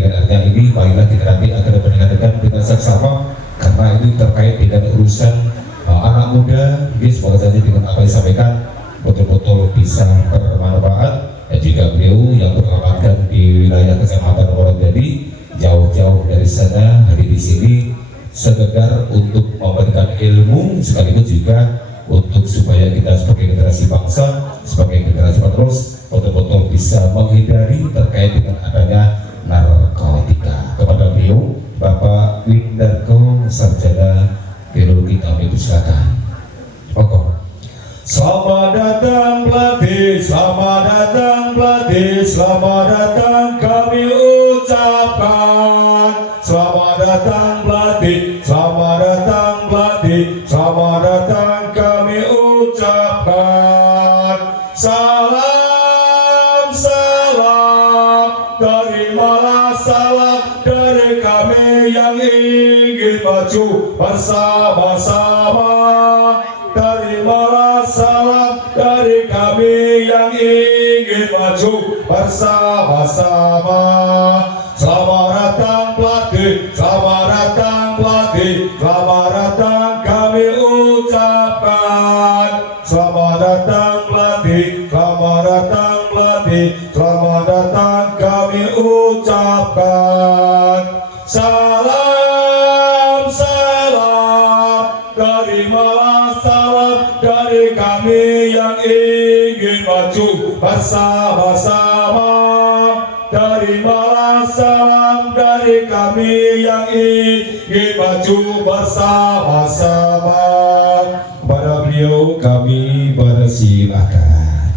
dengan adanya ini, marilah kita nanti akan mendengarkan dengan seksama, karena ini terkait dengan urusan anak muda. Semoga saja dengan apa yang disampaikan betul-betul bisa bermanfaat, dan juga beliau yang beralamatkan di wilayah Kecamatan Wonogjati jauh-jauh dari sana hadir di sini sekedar untuk memberikan ilmu, sekaligus juga untuk supaya kita sebagai generasi bangsa, sebagai generasi penerus betul-betul bisa menghindari terkait dengan adanya narkotika. Kepada beliau Bapak Windarko, Sarjana Biologi, kami persilakan. Pokok. Selamat datang pelatih, selamat datang pelatih, selamat datang kami ucapkan. Selamat datang pelatih, selamat datang pelatih, selamat datang kami ucapkan. Salam, salam, terimalah salam dari kami yang ingin maju bersama-sama. Terimalah salam dari kami yang ingin maju bersama-sama. Selamat datang pelatih, selamat datang pelatih, selamat datang kami ucapkan. Selamat datang pelatih, selamat datang pelatih, selamat datang kami ucapkan. Salam, salam, terimalah salam dari kami yang ingin maju bersama-sama. Terimalah salam dari kami yang ingin maju bersama-sama. Kepada beliau kami persilakan.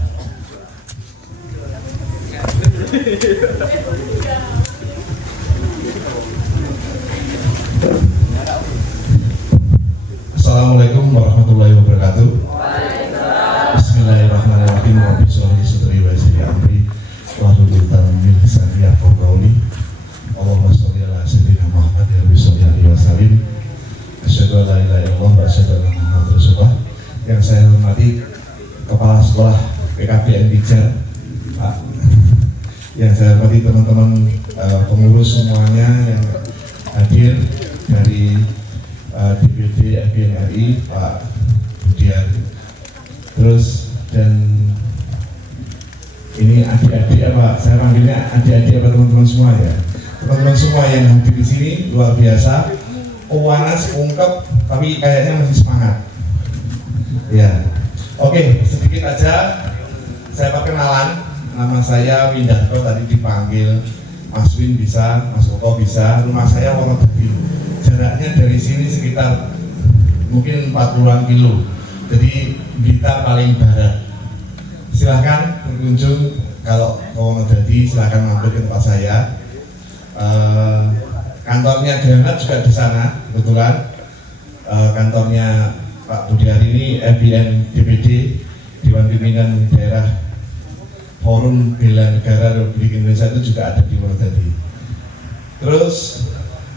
Assalamualaikum warahmatullahi wabarakatuh. Bismillahirrahmanirrahim. Rabbi sholli sadri wa yassir amri wahlul 'uqdatam min lisani yafqahu qawli. Allahumma sholli ala sayyidina Muhammad wa salli alaihi wasallam. Asyhadu an la ilaha illallah wa asyhadu anna Muhammadar Rasulullah. Yang saya hormati Kepala Sekolah PKBN Pijar, Pak. Yang saya hormati teman-teman pengurus semuanya yang hadir dari DPD FBNRI, Pak Budian, terus dan ini adik-adik apa, saya panggilnya adik-adik apa teman-teman semua ya, teman-teman semua yang hadir di sini luar biasa, Wanas ungkep tapi kayaknya masih semangat ya. Oke, sedikit aja saya perkenalan, nama saya Windarko, tadi dipanggil Mas Win bisa, Mas Koko bisa, rumah saya Wonogjati, jaraknya dari sini sekitar mungkin 40-an kilo, jadi Blitar paling barat. Silahkan berkunjung kalau ke Wonogjati, silahkan mampir ke tempat saya. Kantornya Granat juga di sana, kebetulan kantornya Pak Budiari ini FBN DPD, Dewan Pimpinan Daerah Forum Bela Negara Republik Indonesia itu juga ada di Wonogjati. Terus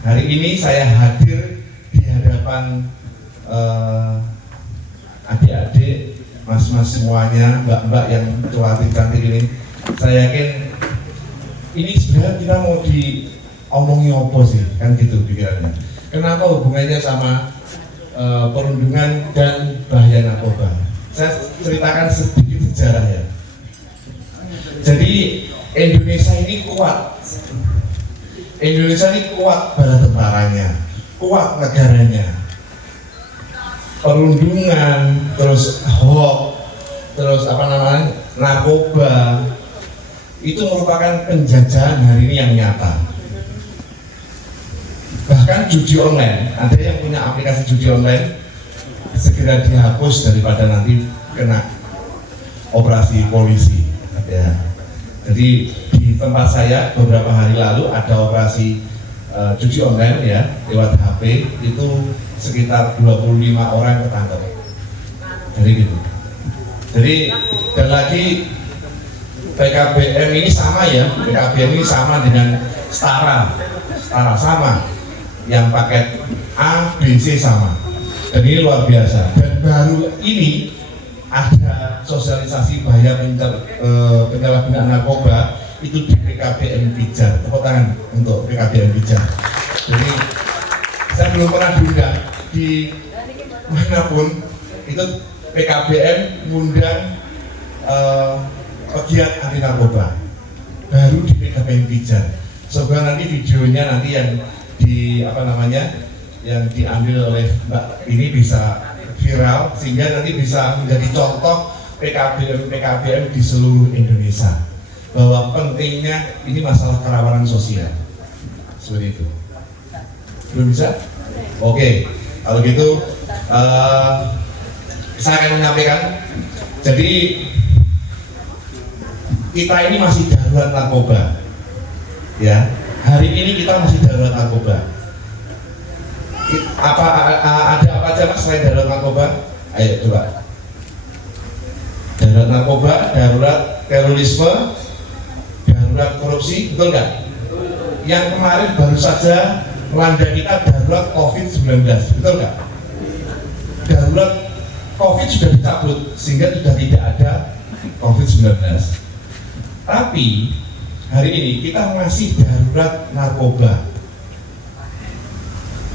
hari ini saya hadir di hadapan adik-adik, mas-mas semuanya, mbak-mbak yang cantik ini. Saya yakin ini sebenarnya kita mau diomongi apa sih, kan gitu pikirannya. Kenapa hubungannya sama perundungan dan bahaya narkoba? Saya ceritakan sedikit sejarah ya. Jadi Indonesia ini kuat. Indonesia ini kuat bala tentaranya, kuat negaranya. Perundungan, terus hoax, terus narkoba itu merupakan penjajahan hari ini yang nyata. Bahkan judi online, ada yang punya aplikasi judi online, segera dihapus daripada nanti kena operasi polisi ya. Jadi di tempat saya beberapa hari lalu ada operasi judi online ya, lewat HP, itu sekitar 25 orang ketangkep. Jadi gitu. Jadi dan lagi PKBM ini sama ya, PKBM ini sama dengan Setara sama, yang paket A, B, C sama. Dan ini luar biasa. Dan baru ini ada sosialisasi bahaya penyalahgunaan narkoba itu di PKBM Pijar. Tepuk tangan untuk PKBM Pijar. Jadi saya belum pernah diundang di manapun itu PKBM ngundang pegiat anti narkoba, baru di PKBM Pijar. Semoga nanti videonya nanti yang di yang diambil oleh Mbak ini bisa viral sehingga nanti bisa menjadi contoh PKBM di seluruh Indonesia bahwa pentingnya ini masalah kerawanan sosial seperti itu. Belum bisa? Oke, kalau gitu saya akan menyampaikan. Jadi kita ini masih darurat narkoba, ya. Hari ini kita masih darurat narkoba. Ada apa aja mas selain darurat narkoba? Ayo coba. Darurat narkoba, darurat terorisme, darurat korupsi, betul nggak? Yang kemarin baru saja melanda kita darurat COVID-19, betul nggak? Darurat COVID sudah dicabut sehingga sudah tidak ada COVID-19. Tapi hari ini kita masih darurat narkoba.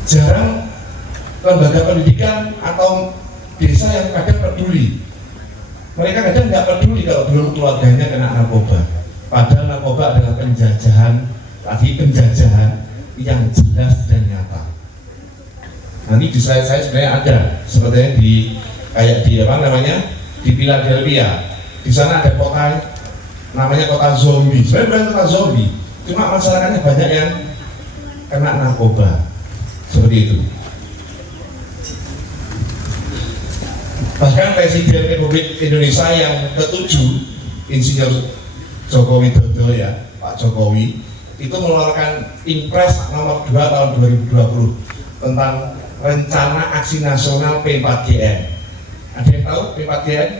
Jarang lembaga pendidikan atau desa yang kadang peduli. Mereka kadang nggak peduli kalau belum keluarganya kena narkoba. Padahal narkoba adalah penjajahan yang jelas dan nyata. Nanti di slide saya sebenarnya ada sepertinya di Philadelphia. Di sana ada kota namanya kota zombie. Sebenarnya bukan kota zombie, cuma masyarakatnya banyak yang kena narkoba seperti itu. Bahkan Presiden Republik Indonesia yang ke-7 Insinyur Joko Widodo ya, Pak Jokowi itu mengeluarkan Impres nomor 2 tahun 2020 tentang rencana aksi nasional P4GN. Ada yang tahu P4GN?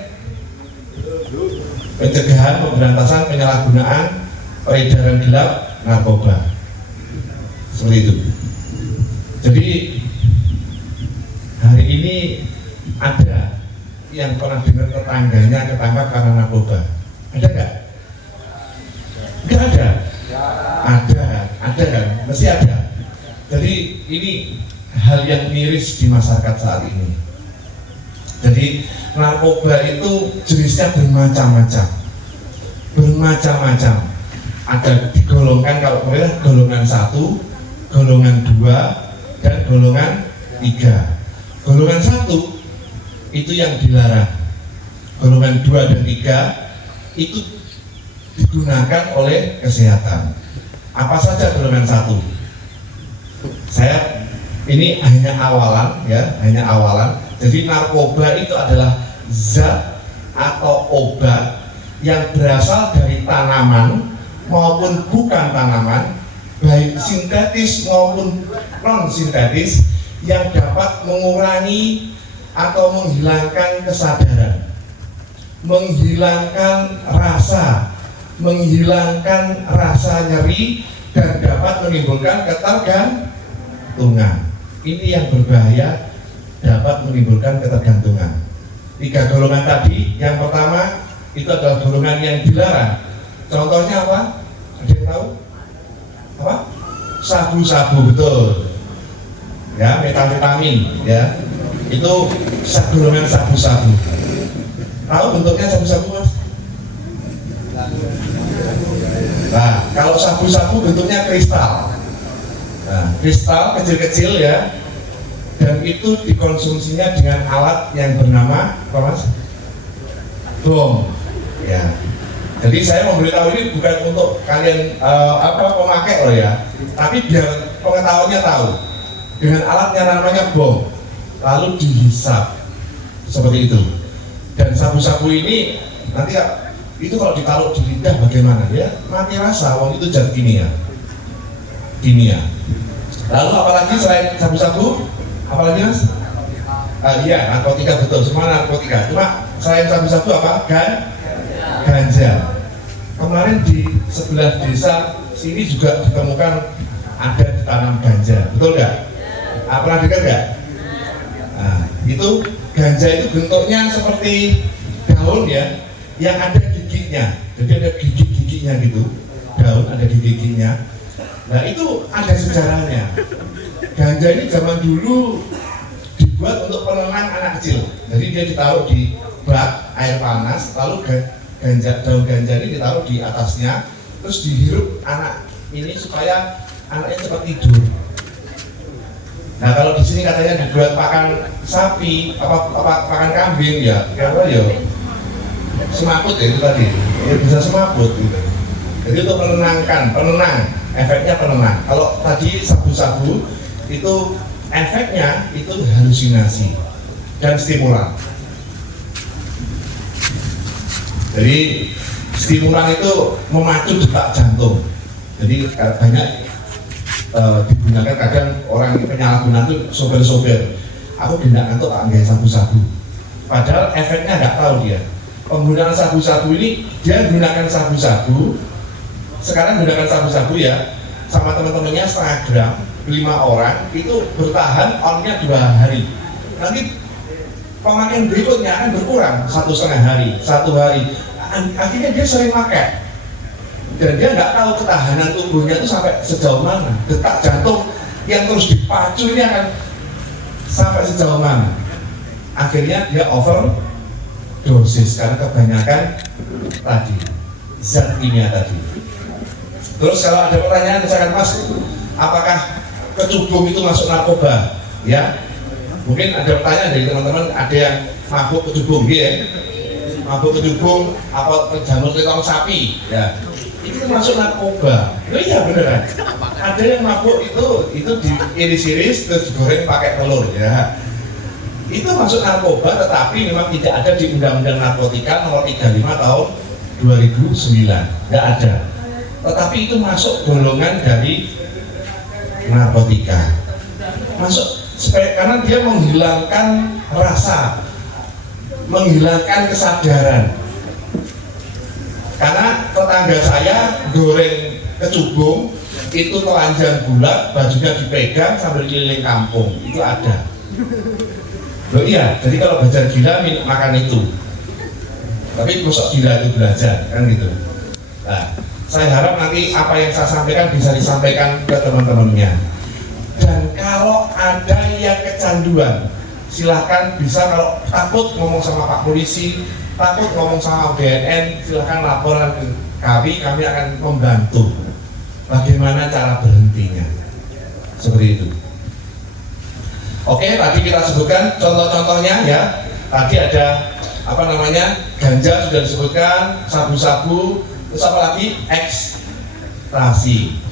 Pencegahan, pemberantasan, penyalahgunaan, peredaran gelap narkoba. Seperti itu. Jadi hari ini ada yang pernah dengar tetangganya ketangkap karena narkoba? Ada nggak? Nggak ada. Ada kan? Mesti ada. Jadi ini hal yang miris di masyarakat saat ini. Jadi narkoba itu jenisnya bermacam-macam. Ada digolongkan kalau boleh golongan 1, golongan 2, dan golongan 3. Golongan 1 itu yang dilarang. Golongan 2 dan 3 itu digunakan oleh kesehatan. Apa saja golongan 1? Saya ini hanya awalan ya, hanya awalan. Jadi narkoba itu adalah zat atau obat yang berasal dari tanaman maupun bukan tanaman, baik sintetis maupun non sintetis, yang dapat mengurangi atau menghilangkan kesadaran, menghilangkan rasa nyeri, dan dapat menimbulkan ketergantungan. Ini yang berbahaya, dapat menimbulkan ketergantungan. 3 golongan tadi, yang pertama itu adalah golongan yang dilarang. Contohnya apa? Ada yang tahu? Apa? Sabu-sabu, betul. Ya, metamfetamin, ya. Itu golongan sabu-sabu. Tahu bentuknya sabu-sabu, Mas? Nah, kalau sabu-sabu bentuknya kristal. Nah, kristal kecil-kecil ya. Dan itu dikonsumsinya dengan alat yang bernama apa, Mas? Bom. Ya. Jadi saya memberitahu ini bukan untuk kalian pemakai loh ya, tapi biar pengetahuannya tahu. Dengan alat yang namanya bom, lalu dihisap seperti itu. Dan sabu-sabu ini nanti itu kalau ditaruh di lidah bagaimana ya? Mati rasa, wong itu zat kimia. Lalu apalagi selain sabu-sabu? Apalagi, Mas? Iya, narkotika, betul, semua narkotika. Cuma selain sabu-sabu apa? Ganja. Kemarin di sebelah desa sini juga ditemukan ada ditanam ganja, betul nggak? Pernah dengar nggak? Nah, itu ganja itu bentuknya seperti daun ya, yang ada giginya. Jadi ada gigi-giginya gitu. daun, ada di giginya. Nah itu ada sejarahnya. Ganja ini zaman dulu dibuat untuk penenang anak kecil. Jadi dia ditaruh di bak air panas, lalu daun ganja ini ditaruh di atasnya, terus dihirup anak ini supaya anaknya cepat tidur. Nah kalau di sini katanya dibuat pakan sapi, pakan kambing ya, karena ya semaput ya itu tadi, ya bisa semaput gitu. Jadi untuk penenang, efeknya penenang. Kalau tadi sabu-sabu itu efeknya itu halusinasi dan stimulan. Jadi stimulan itu memacu detak jantung. Jadi banyak digunakan kadang orang penyalahgunaan itu sopir-sopir. Aku tidak ngantuk tak nggak sabu-sabu. Padahal efeknya nggak tahu dia. Penggunaan sabu-sabu ini dia gunakan sabu-sabu. Sekarang gunakan sabu-sabu ya sama teman-temannya setengah gram, 5 orang itu bertahan onnya 2 hari. Nanti pemakaian berikutnya akan berkurang 1,5 hari, 1 hari. Akhirnya dia sering pakai. Dan dia nggak tahu ketahanan tubuhnya itu sampai sejauh mana, detak jantung yang terus dipacu ini akan sampai sejauh mana. Akhirnya dia overdosis karena kebanyakan tadi zat kimia tadi. Terus kalau ada pertanyaan misalkan Mas, apakah kecubung itu masuk narkoba? Ya, mungkin ada pertanyaan dari teman-teman, ada yang mabuk kecubung, ya, mabuk kecubung apa jamur tong sapi, ya. Itu masuk narkoba. Oh iya beneran. Ada yang mabuk itu diiris-iris terus digoreng pakai telur ya. Itu masuk narkoba tetapi memang tidak ada di Undang-Undang Narkotika nomor 35 tahun 2009. Tidak ada. Tetapi itu masuk golongan dari narkotika. Masuk karena dia menghilangkan rasa, menghilangkan kesadaran. Karena tetangga saya goreng kecubung itu telanjang bulat, bajunya dipegang sambil keliling kampung, itu ada. Loh iya, jadi kalau belajar gila makan itu. Tapi kosok gila itu belajar, kan gitu. Nah, saya harap nanti apa yang saya sampaikan bisa disampaikan ke teman-temannya. Dan kalau ada yang kecanduan, silahkan bisa, kalau takut ngomong sama Pak Polisi, takut ngomong sama BNN, silahkan laporan ke kami akan membantu bagaimana cara berhentinya, seperti itu. Oke, tadi kita sebutkan contoh-contohnya ya. Tadi ada apa namanya, ganja sudah disebutkan, sabu-sabu, terus apa lagi, ekstasi.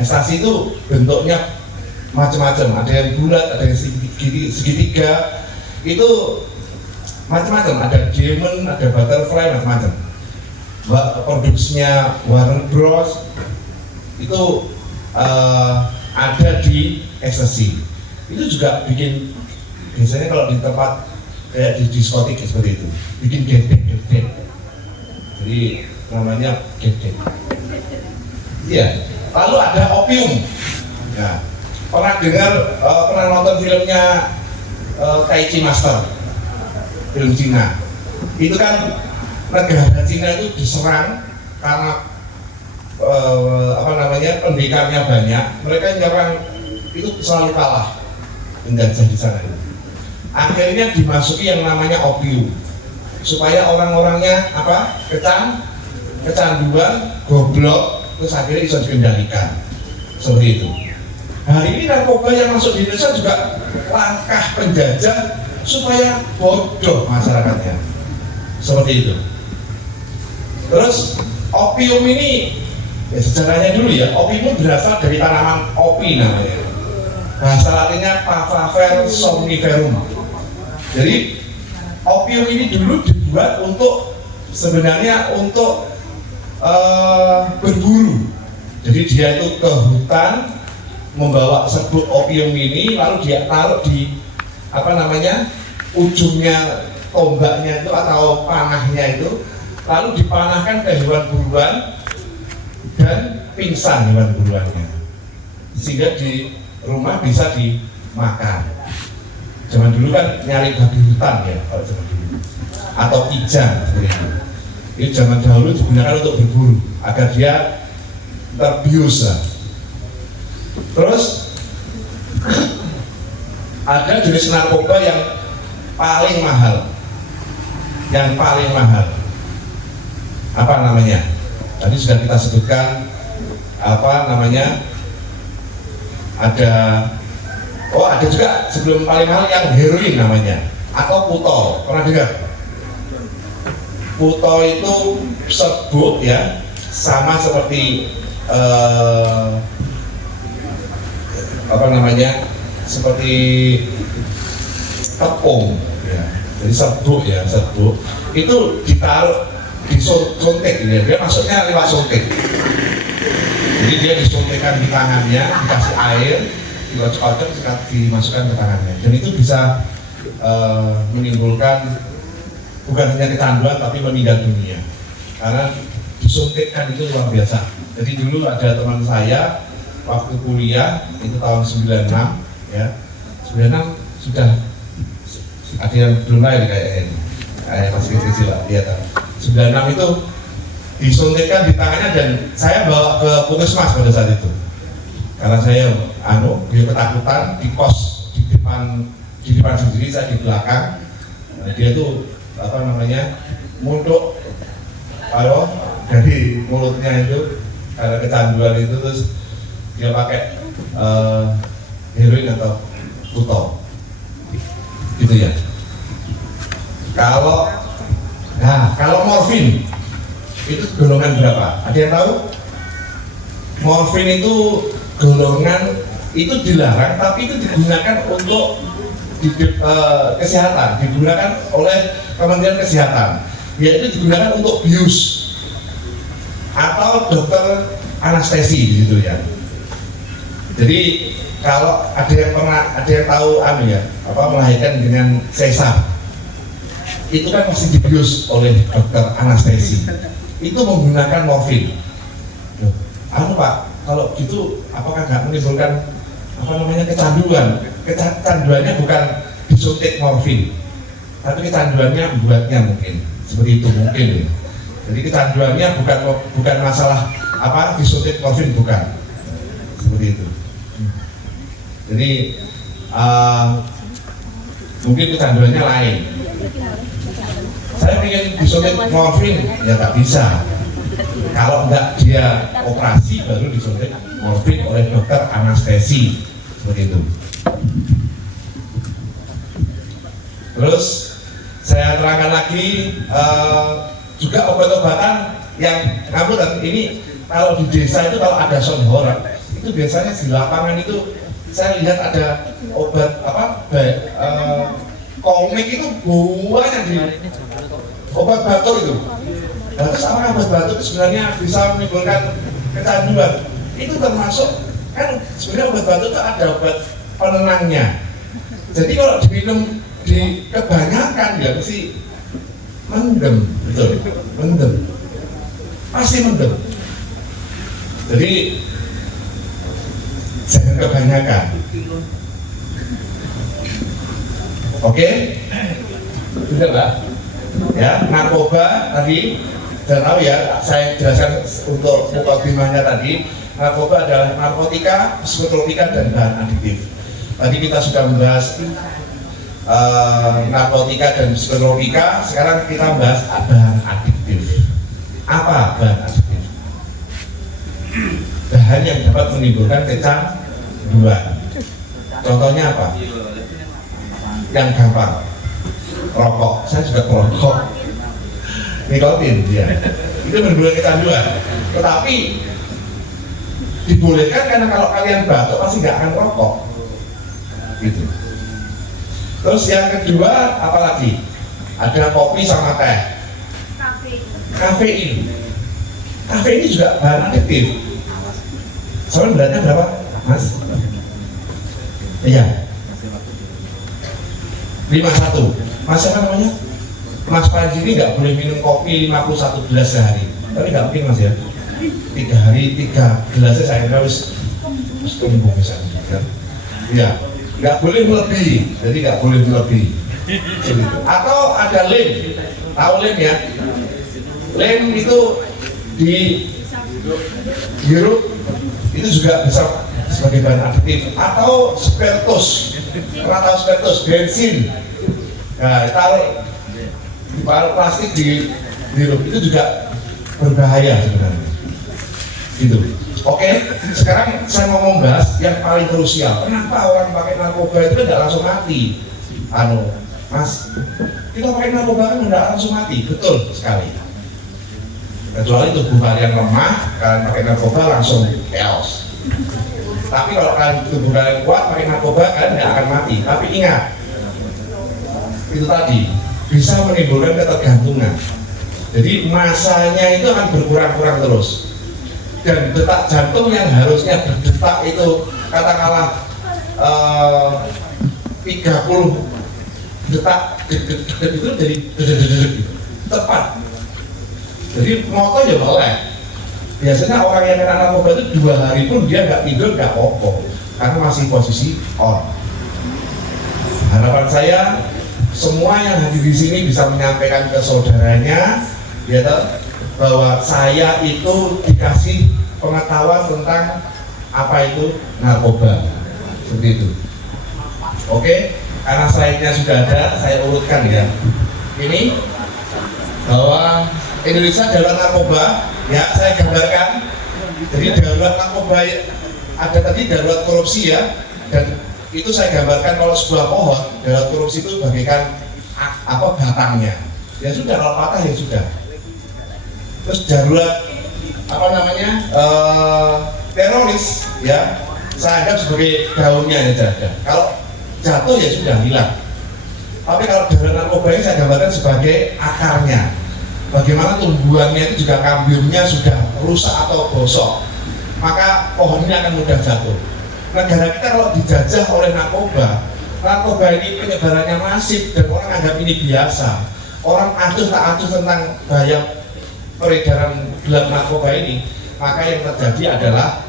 Ekstasi itu bentuknya macam-macam, ada yang bulat, ada yang segitiga, itu macam-macam, ada diamond, ada butterfly, macam-macam. Produksinya Warner Bros itu ada di ekstasi. Itu juga bikin, biasanya kalau di tempat kayak di diskotik seperti itu, bikin gedek. Jadi namanya gedek. Iya. Lalu ada opium. Nah, pernah nonton filmnya Taichi Master, film Cina. Itu kan negara Cina itu diserang karena pendekarnya banyak. Mereka nyerang itu selalu kalah penjajah di sana itu. Akhirnya dimasuki yang namanya opium supaya orang-orangnya kecanduan, goblok, terus akhirnya bisa dikendalikan seperti itu. Hari ini narkoba yang masuk di Indonesia juga langkah penjajah supaya bodoh masyarakatnya, seperti itu. Terus opium ini ya, sejarahnya dulu ya, opium berasal dari tanaman opi namanya, bahasa latinnya Papaver somniferum. Jadi opium ini dulu dibuat untuk sebenarnya untuk berburu. Jadi dia itu ke hutan membawa serbuk opium ini, lalu dia taruh di ujungnya tombaknya itu atau panahnya itu, lalu dipanahkan ke hewan buruan dan pingsan hewan buruannya, sehingga di rumah bisa dimakan. Zaman dulu kan nyari babi hutan ya, kalau zaman dulu, atau kijang seperti itu. Itu zaman dahulu digunakan untuk berburu agar dia terbius lah. Terus ada jenis narkoba yang paling mahal, apa namanya? Tadi sudah kita sebutkan apa namanya? Ada juga sebelum paling mahal yang heroin namanya, atau putol. Pernah dengar? Putol itu serbuk ya, sama seperti apa namanya, seperti tepung ya. Jadi serbuk itu ditaruh disuntik ya. Dia maksudnya lewat suntik. Jadi dia disuntikkan di tangannya, dikasih air, dikocok-kocok, dimasukkan ke tangannya, dan itu bisa menimbulkan bukan hanya kecanduan tapi meninggal dunia karena disuntikkan itu luar biasa. Jadi dulu ada teman saya waktu kuliah itu tahun 96 ya, 96 sudah ada yang belum lahir kayak masih kecil lah dia kan. 96 itu disuntikkan di tangannya dan saya bawa ke puskesmas pada saat itu karena saya dia ketakutan di kos di depan sendiri, saya di belakang. Nah, dia tuh apa namanya munduk dari mulutnya itu karena kecanduan itu, terus dia pakai heroin atau putol gitu ya. Kalau morfin itu golongan berapa? Ada yang tahu? Morfin itu golongan itu dilarang, tapi itu digunakan untuk kesehatan, digunakan oleh Kementerian Kesehatan, yaitu digunakan untuk bius atau dokter anestesi gitu ya. Jadi kalau ada yang tahu melahirkan dengan sesar, itu kan mesti dibius oleh dokter anestesi, itu menggunakan morfin. Pak, kalau gitu apakah nggak menimbulkan kecanduan? Kecanduannya bukan disuntik morfin, tapi kecanduannya membuatnya mungkin seperti itu mungkin. Jadi kecanduannya bukan masalah disuntik morfin, bukan seperti itu. Jadi mungkin kecanduannya lain. Saya ingin disuntik morfin ya nggak bisa. Kalau enggak dia operasi baru disuntik morfin oleh dokter anestesi seperti itu. Terus saya terangkan lagi juga obat-obatan yang ini kalau di desa itu kalau ada sonhoran itu biasanya di lapangan itu saya lihat ada obat komik itu banyak di obat batuk itu. Nah, terus apakah obat batuk sebenarnya bisa menimbulkan kecanduan? Itu termasuk kan sebenarnya obat batuk itu ada obat penenangnya. Jadi kalau diminum di kebanyakan ya pasti mendem, betul, mendem, pasti mendem. Jadi jangan kebanyakan. Oke, sudah lah. Ya, narkoba tadi sudah tahu ya, saya jelaskan untuk mukadimahnya tadi. Narkoba adalah narkotika, psikotropika, dan bahan adiktif. Tadi kita sudah membahas narkotika dan psikotropika, sekarang kita membahas bahan adiktif. Apa bahan adiktif? Bahan yang dapat menimbulkan kecanduan. Contohnya apa? Yang gampang, rokok. Saya juga perokok. Nikotin, ya. Itu menimbulkan kecanduan. Tetapi dibolehkan karena kalau kalian batuk pasti nggak akan rokok. Gitu. Terus yang kedua apalagi? Ada kopi sama teh. Kafein. Kafein ini juga bahan adiktif. Soalnya beratnya berapa, Mas? Iya. 51. Mas siapa namanya? Mas Panji ini nggak boleh minum kopi 51 gelas sehari. Tapi nggak mungkin Mas ya. 3 hari 3 gelasnya saya kira harus tumbuh misalnya. Iya. Nggak boleh melebihi, jadi nggak boleh melebihi. Atau ada lem, tahu lem ya? Lem itu hirup itu juga bisa sebagai bahan aktif, atau spiritus, atau spiritus bensin, nah ditaruh plastik di hirup itu juga berbahaya sebenarnya. Gitu. Oke, sekarang saya mau membahas yang paling krusial. Kenapa orang pakai narkoba itu tidak langsung mati? Mas, kita pakai narkoba kan tidak langsung mati, betul sekali. Kecuali tubuh kalian lemah, kalian pakai narkoba langsung chaos. Tapi kalau kalian tubuh kalian kuat, pakai narkoba kalian tidak akan mati. Tapi ingat, itu tadi bisa menimbulkan ketergantungan. Jadi masanya itu akan berkurang-kurang terus. Dan detak jantung yang harusnya berdetak itu katakanlah 30 detak itu jadi cepat. Jadi moto ya melek. Biasanya orang yang kena narkoba itu 2 hari pun dia nggak tidur, nggak kokoh karena masih posisi on. Harapan saya semua yang hadir di sini bisa menyampaikan ke saudaranya, ya toh, bahwa saya itu dikasih pengetahuan tentang apa itu narkoba, seperti itu. Oke, karena slide-nya sudah ada, saya urutkan ya. Ini bahwa Indonesia darurat narkoba, ya saya gambarkan. Jadi darurat narkoba ada tadi darurat korupsi ya, dan itu saya gambarkan kalau sebuah pohon darurat korupsi itu bagaikan batangnya. Ya sudah, kalau patah ya sudah. Terus darurat teroris ya saya anggap sebagai daunnya ya ada. Kalau jatuh ya sudah hilang. Tapi kalau darurat narkoba ini saya gambarkan sebagai akarnya. Bagaimana tumbuhannya itu juga kambiumnya sudah rusak atau gosok, maka pohon ini akan mudah jatuh. Negara kita kalau dijajah oleh narkoba ini penyebarannya masif dan orang anggap ini biasa. Orang acuh tak acuh tentang bahaya peredaran gelap narkoba ini, maka yang terjadi adalah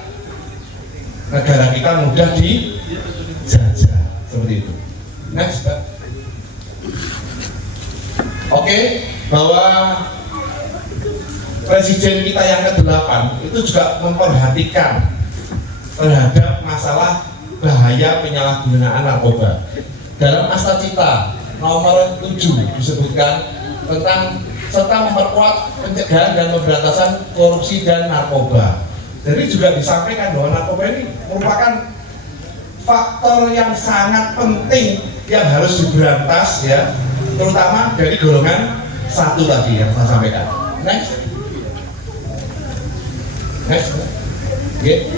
negara kita mudah dijajah seperti itu. Next, Pak. Oke, bahwa presiden kita yang ke-8 itu juga memperhatikan terhadap masalah bahaya penyalahgunaan narkoba. Dalam Asta Cita nomor 7 disebutkan tentang serta memperkuat pencegahan dan pemberantasan korupsi dan narkoba. Jadi juga disampaikan bahwa narkoba ini merupakan faktor yang sangat penting yang harus diberantas ya, terutama dari golongan 1 tadi yang saya sampaikan. Next. Okay.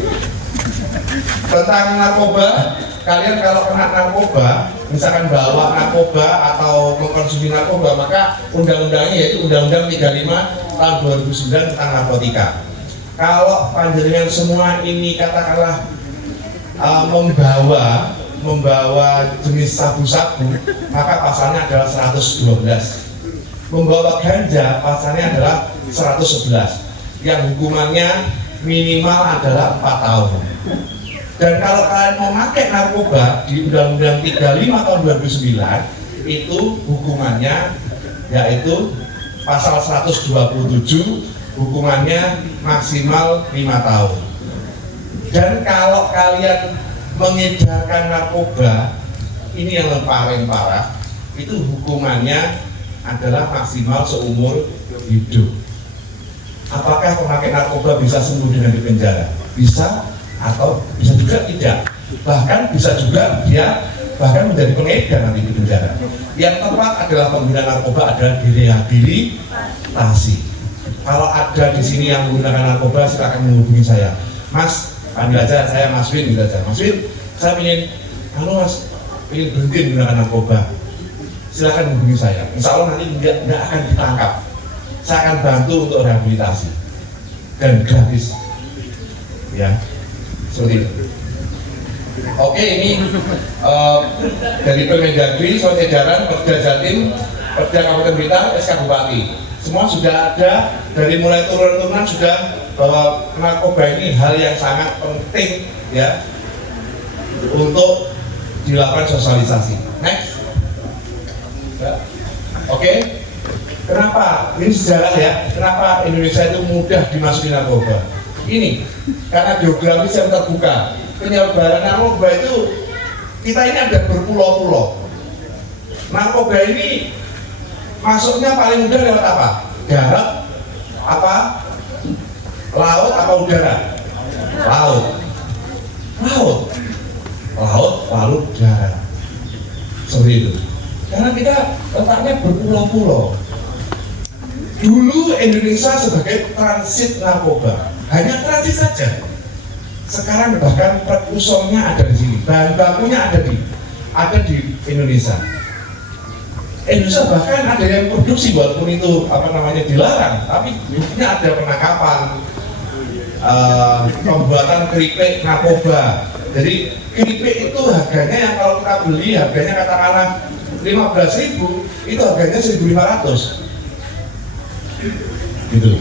Tentang narkoba, kalian kalau kena narkoba, misalkan bawa narkoba atau mengkonsumsi narkoba, maka undang-undangnya yaitu Undang-Undang 35 tahun 2009 tentang narkotika. Kalau panjenengan semua ini katakanlah membawa jenis sabu-sabu, maka pasalnya adalah 112. Membawa ganja pasalnya adalah 111. Yang hukumannya minimal adalah 4 tahun. Dan kalau kalian memakai narkoba di Undang-Undang 35 tahun 2009 itu hukumannya yaitu pasal 127, hukumannya maksimal 5 tahun. Dan kalau kalian mengedarkan narkoba, ini yang paling parah, itu hukumannya adalah maksimal seumur hidup. Apakah pemakai narkoba bisa sembuh dengan di penjara? Bisa, atau bisa juga tidak. Bahkan bisa juga dia bahkan menjadi pengedar nanti di penjara. Yang tepat adalah pengguna narkoba adalah direhabilitasi. Kalau ada di sini yang menggunakan narkoba, silakan menghubungi saya. Mas, panggil aja saya Mas Win, gitu aja. Mas Win, saya ingin, Mas, ingin berhenti menggunakan narkoba. Silakan hubungi saya. Insya Allah nanti tidak akan ditangkap. Saya akan bantu untuk rehabilitasi dan gratis, ya, seperti itu. Oke, ini dari Permendagri, Surat Edaran, Perda Jatim, Perda Kabupaten Blitar, SK Bupati. Semua sudah ada, dari mulai turun-turunan sudah bahwa narkoba ini hal yang sangat penting ya untuk dilakukan sosialisasi. Next. Oke. Kenapa? Ini sejarah ya. Kenapa Indonesia itu mudah dimasuki narkoba? ini karena geografis yang terbuka, penyebaran narkoba itu kita ini ada berpulau-pulau. Narkoba ini masuknya paling mudah lewat apa? Darat, apa? Laut, apa udara? Laut, lalu darat. Seperti itu. Karena kita letaknya berpulau-pulau. Dulu Indonesia sebagai transit narkoba, hanya transit saja. Sekarang bahkan perpusatnya ada di sini, bahan bakunya ada di Indonesia. Indonesia bahkan ada yang produksi walaupun itu dilarang, tapi buktinya ada penangkapan, pembuatan keripik narkoba. Jadi keripik itu harganya yang kalau kita beli harganya katakanlah 15.000, itu harganya 1.500. Gitu.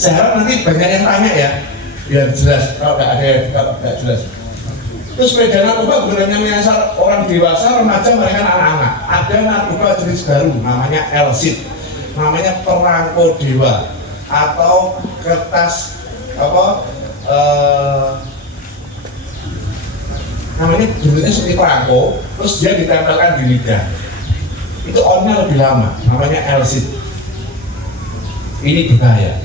Saya harap nanti banyak yang tanya ya, biar jelas. Kalau nggak jelas. Terus sepeda narkoba bukan hanya menyasar orang dewasa, remaja, mereka anak-anak. Ada narkoba jenis baru, namanya LSID, namanya perangko dewa atau kertas namanya bentuknya seperti perangko, terus dia ditempelkan di lidah. Itu on-nya lebih lama, namanya LSID. Ini berbahaya,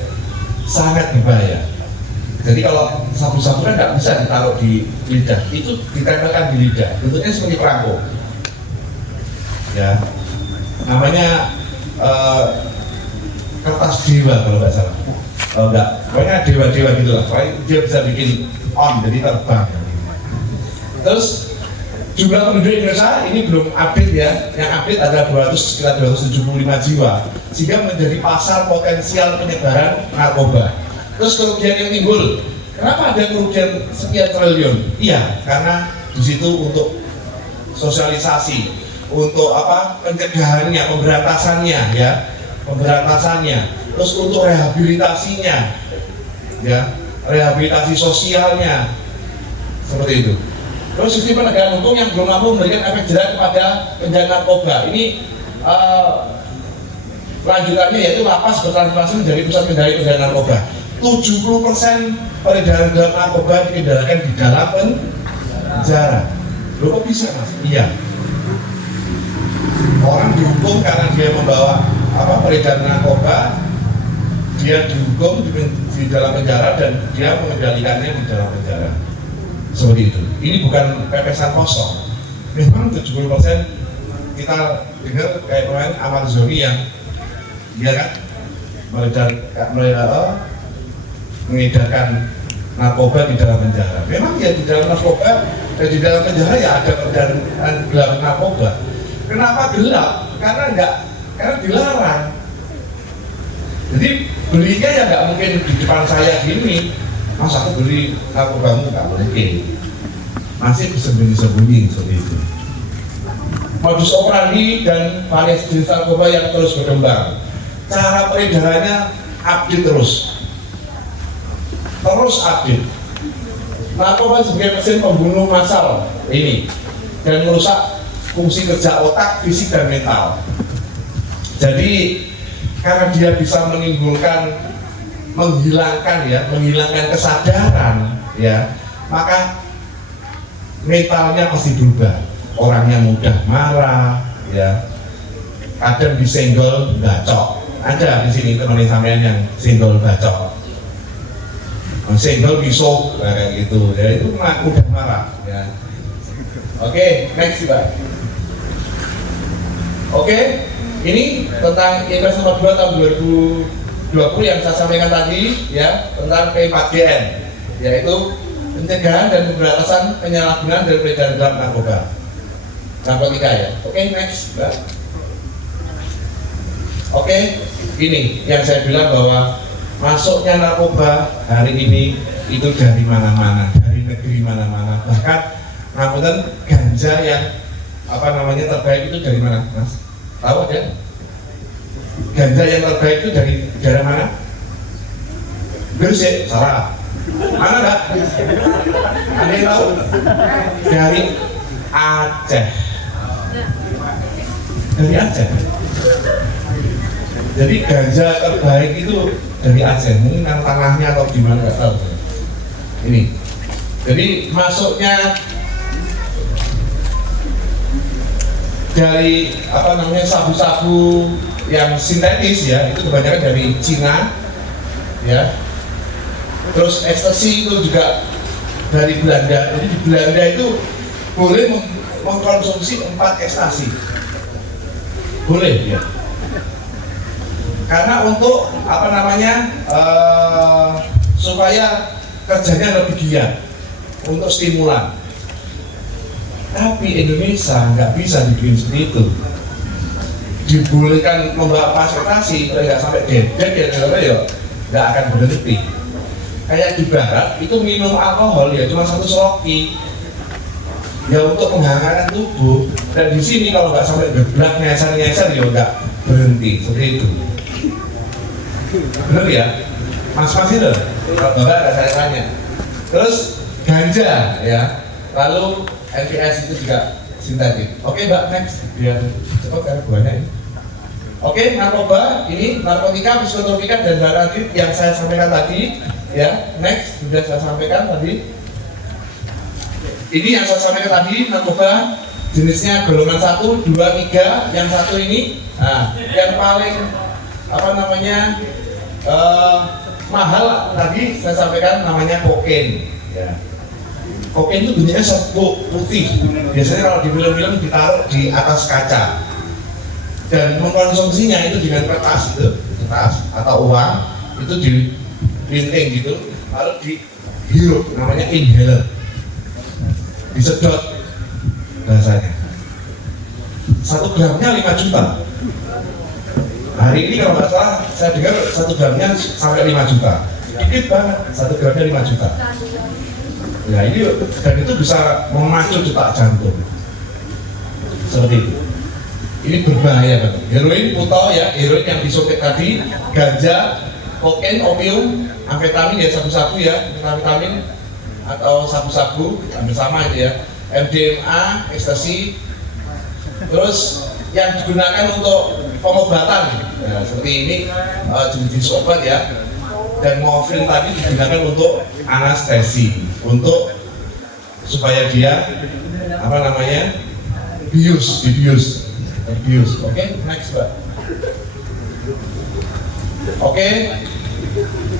sangat berbahaya. Jadi kalau sabu-sabu kan nggak bisa ditaruh di lidah, itu ditempelkan di lidah, bentuknya seperti perangko. Ya, namanya kertas dewa kalau nggak salah. Kalau nggak, pokoknya dewa-dewa gitu lah. Pokoknya dia bisa bikin on, jadi terbang. Terus jumlah penduduk Indonesia ini belum update ya, yang update ada sekitar 275 jiwa, sehingga menjadi pasar potensial penyebaran narkoba. Terus kerugian yang timbul, kenapa ada kerugian sekian triliun? Iya, karena di situ untuk sosialisasi, untuk pencegahannya, pemberantasannya, terus untuk rehabilitasinya, ya, rehabilitasi sosialnya, seperti itu. Terus sistem penegakan hukum yang belum mampu memberikan efek jerah kepada penjaga narkoba. Ini lanjutannya yaitu lapas bertransformasi menjadi pusat kendali penjaga narkoba. 70% peredaran gelap narkoba dikendalikan di dalam penjara. Loh kok bisa mas? Iya. Orang dihukum karena dia membawa peredaran narkoba, dia dihukum di dalam penjara dan dia mengendalikannya di dalam penjara. Seperti itu. Ini bukan pepesan kosong. Memang 70% kita dengar kayak kemarin Ahmad Zoni yang dia kan mengedarkan narkoba di dalam penjara. Memang ya di dalam narkoba di dalam penjara ya ada peredaran gelap narkoba. Kenapa gelap? Karena dilarang. Jadi belinya ya nggak mungkin di depan saya gini. Mas aku beli narkobamu nggak mungkin, masih disembunyi-sembunyi seperti itu. Modus operandi dan variasi jenis narkoba yang terus berkembang, cara peredarannya update terus update. Narkoba sebagai mesin pembunuh massal ini dan merusak fungsi kerja otak, fisik dan mental. Jadi karena dia bisa menghilangkan kesadaran ya, maka mentalnya pasti berubah. Orangnya mudah marah ya, kadang disenggol bacok. Ada di sini teman sampean yang senggol bacok, senggol pisau kayak gitu ya, itu mudah marah ya. Oke, next Pak. Oke, ini tentang Impres nomor 2 tahun 2020 yang saya sampaikan tadi ya, tentang P4GN, yaitu pencegahan dan pemberantasan penyalahgunaan dan peredaran gelap narkotika ya. Oke, next Mbak. Oke, ini yang saya bilang bahwa masuknya narkoba hari ini itu dari mana-mana, dari negeri mana-mana. Bahkan ngapunten ganja yang terbaik itu dari mana, Mas? Tahu aja? Ganja yang terbaik itu dari daerah mana? Gresik, salah. Mana Mbak? Ada yang tahu? Dari Aceh. Dari Aceh. Jadi ganja terbaik itu dari Aceh. Mungkin tanahnya atau gimana nggak tahu. Ini. Jadi masuknya dari sabu-sabu yang sintetis ya, itu kebanyakan dari Cina ya. Terus ekstasi itu juga dari Belanda. Jadi di Belanda itu boleh mengkonsumsi 4 ekstasi. Boleh ya. Karena untuk supaya kerjanya lebih giat, untuk stimulan. Tapi Indonesia nggak bisa dibikin seperti itu. Dibolehkan membawa ekstasi, kalau nggak sampai dedek ya nggak akan berhenti. Kayak di Barat itu minum alkohol ya cuma 1 sloki ya untuk menghangatkan tubuh. Dan di sini kalau nggak sampai geblak nyeser ya nggak berhenti seperti itu. Benar ya? Mas itu, kalau Bapak nggak saya tanya. Terus ganja ya, lalu NPS itu juga sintetik. Oke Mbak, next biar cepat karena banyak ini. Oke, narkoba ini narkotika, psikotropika dan barang yang saya sampaikan tadi ya. Next sudah saya sampaikan tadi. Ini yang saya sampaikan tadi narkoba jenisnya golongan 1, 2, 3. Yang satu ini, yang paling mahal tadi saya sampaikan namanya kokain. Ya. Kokain itu bentuknya serbuk putih. Biasanya kalau di film-film ditaruh di atas kaca. Dan mengkonsumsinya itu dengan kertas atau uang itu dilinting gitu, lalu dihirup, namanya inhaler, disedot bahasanya. 1 gramnya 5 juta. Hari ini kalau nggak salah saya dengar 1 gramnya sampai 5 juta. Dikit banget, 1 gramnya 5 juta. Ya ini, dan itu bisa memacu detak jantung. Seperti itu. Ini berbahaya kan. Heroin, puto ya, heroin yang disuntik tadi, ganja, kokain, opium, amfetamin ya, sabu-sabu ya, amfetamin atau sabu-sabu, hampir sama itu ya. MDMA, ekstasi. Terus yang digunakan untuk pengobatan ya, seperti ini jenis obat ya. Dan morfin tadi digunakan untuk anestesi, untuk supaya dia dibius. Oke, next Mbak. Oke,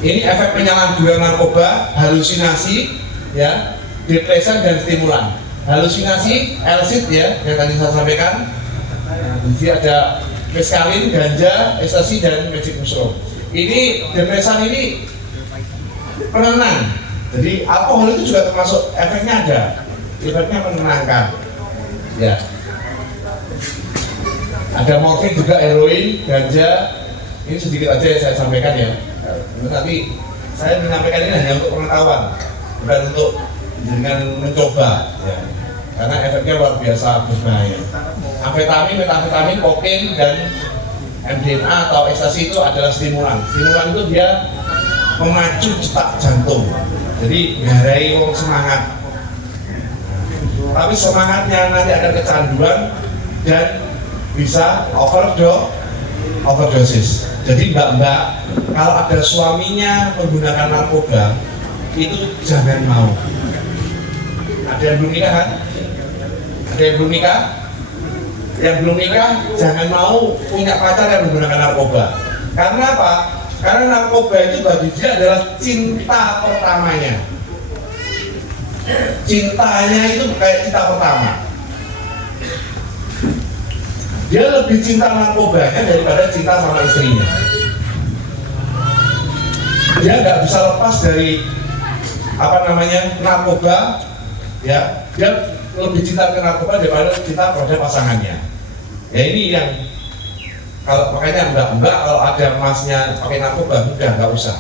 ini efek penyalahgunaan narkoba, halusinasi, ya, depresan dan stimulan. Halusinasi, LSD ya, yang tadi saya sampaikan. Jadi ada meskalin, ganja, ekstasi dan magic mushroom. Ini depresan ini penenang. Jadi alkohol itu juga termasuk efeknya ada. Efeknya menenangkan. Ya. Ada morfin juga, heroin, ganja. Ini sedikit aja yang saya sampaikan ya. Tapi saya menyampaikan ini hanya untuk pengetahuan, bukan untuk dengan mencoba. Ya. Karena efeknya luar biasa berbahaya. Amfetamin, metamfetamin, kokain dan MDMA atau ekstasi itu adalah stimulan. Stimulan itu dia memacu detak jantung. Jadi ngarai wong semangat. Tapi semangatnya nanti ada kecanduan dan bisa overdosis. Jadi mbak-mbak, kalau ada suaminya menggunakan narkoba, itu jangan mau. Ada yang belum nikah kan? Ada yang belum nikah? Yang belum nikah jangan mau punya pacar yang menggunakan narkoba. Karena apa? Karena narkoba itu bagi dia adalah cinta pertamanya. Cintanya itu kayak cinta pertama. Dia lebih cinta narkobanya daripada cinta sama istrinya. Dia nggak bisa lepas dari narkoba, ya. Dia lebih cinta ke narkoba daripada cinta pada pasangannya. Ya ini yang makanya mbak kalau ada masnya pakai narkoba udah nggak usah,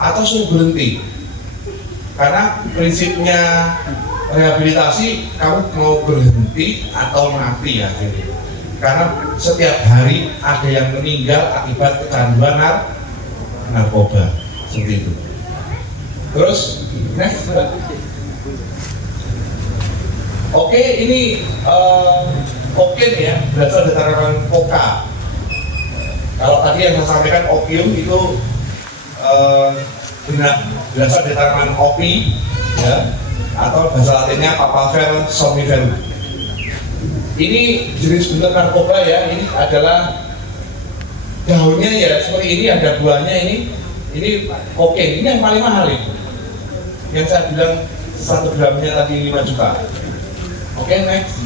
atau suruh berhenti. Karena prinsipnya rehabilitasi kamu mau berhenti atau mati ya. Karena setiap hari ada yang meninggal akibat kecanduan narkoba seperti itu. Terus next. Oke, ini kokain ya, berasal dari tanaman koka. Kalau tadi yang saya sampaikan opium itu berasal dari tanaman opi, ya, atau bahasa latinnya Papaver somniferum. Ini jenis bentuk narkoba ya, ini adalah daunnya ya seperti ini, ada buahnya ini kokain, ini yang paling mahal itu. Yang saya bilang 1 gramnya tadi 5 juta. Oke, next.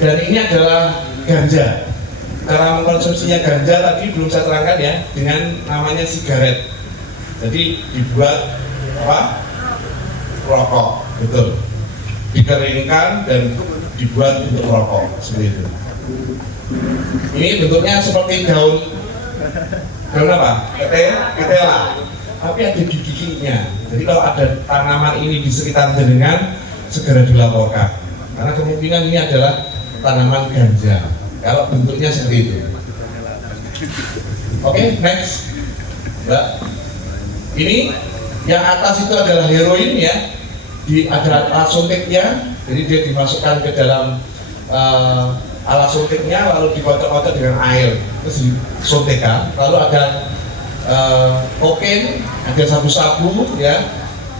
Dan ini adalah ganja. Cara mengkonsumsinya ganja tadi belum saya terangkan ya, dengan namanya sigaret. Jadi dibuat apa? Rokok, betul. Dikeringkan dan dibuat untuk rokok seperti itu. Ini bentuknya seperti daun apa? Ketela. Tapi ada gigi-giginya. Jadi kalau ada tanaman ini di sekitar jenengan, segera dilaporkan. Karena kemungkinan ini adalah tanaman ganja. Kalau bentuknya seperti itu. Oke, next. Mbak. Ini yang atas itu adalah heroin ya. Ada alat suntiknya, jadi dia dimasukkan ke dalam alat suntiknya, lalu dikocok-kocok dengan air, terus disuntikkan. Lalu ada kokain, ada sabu-sabu, ya.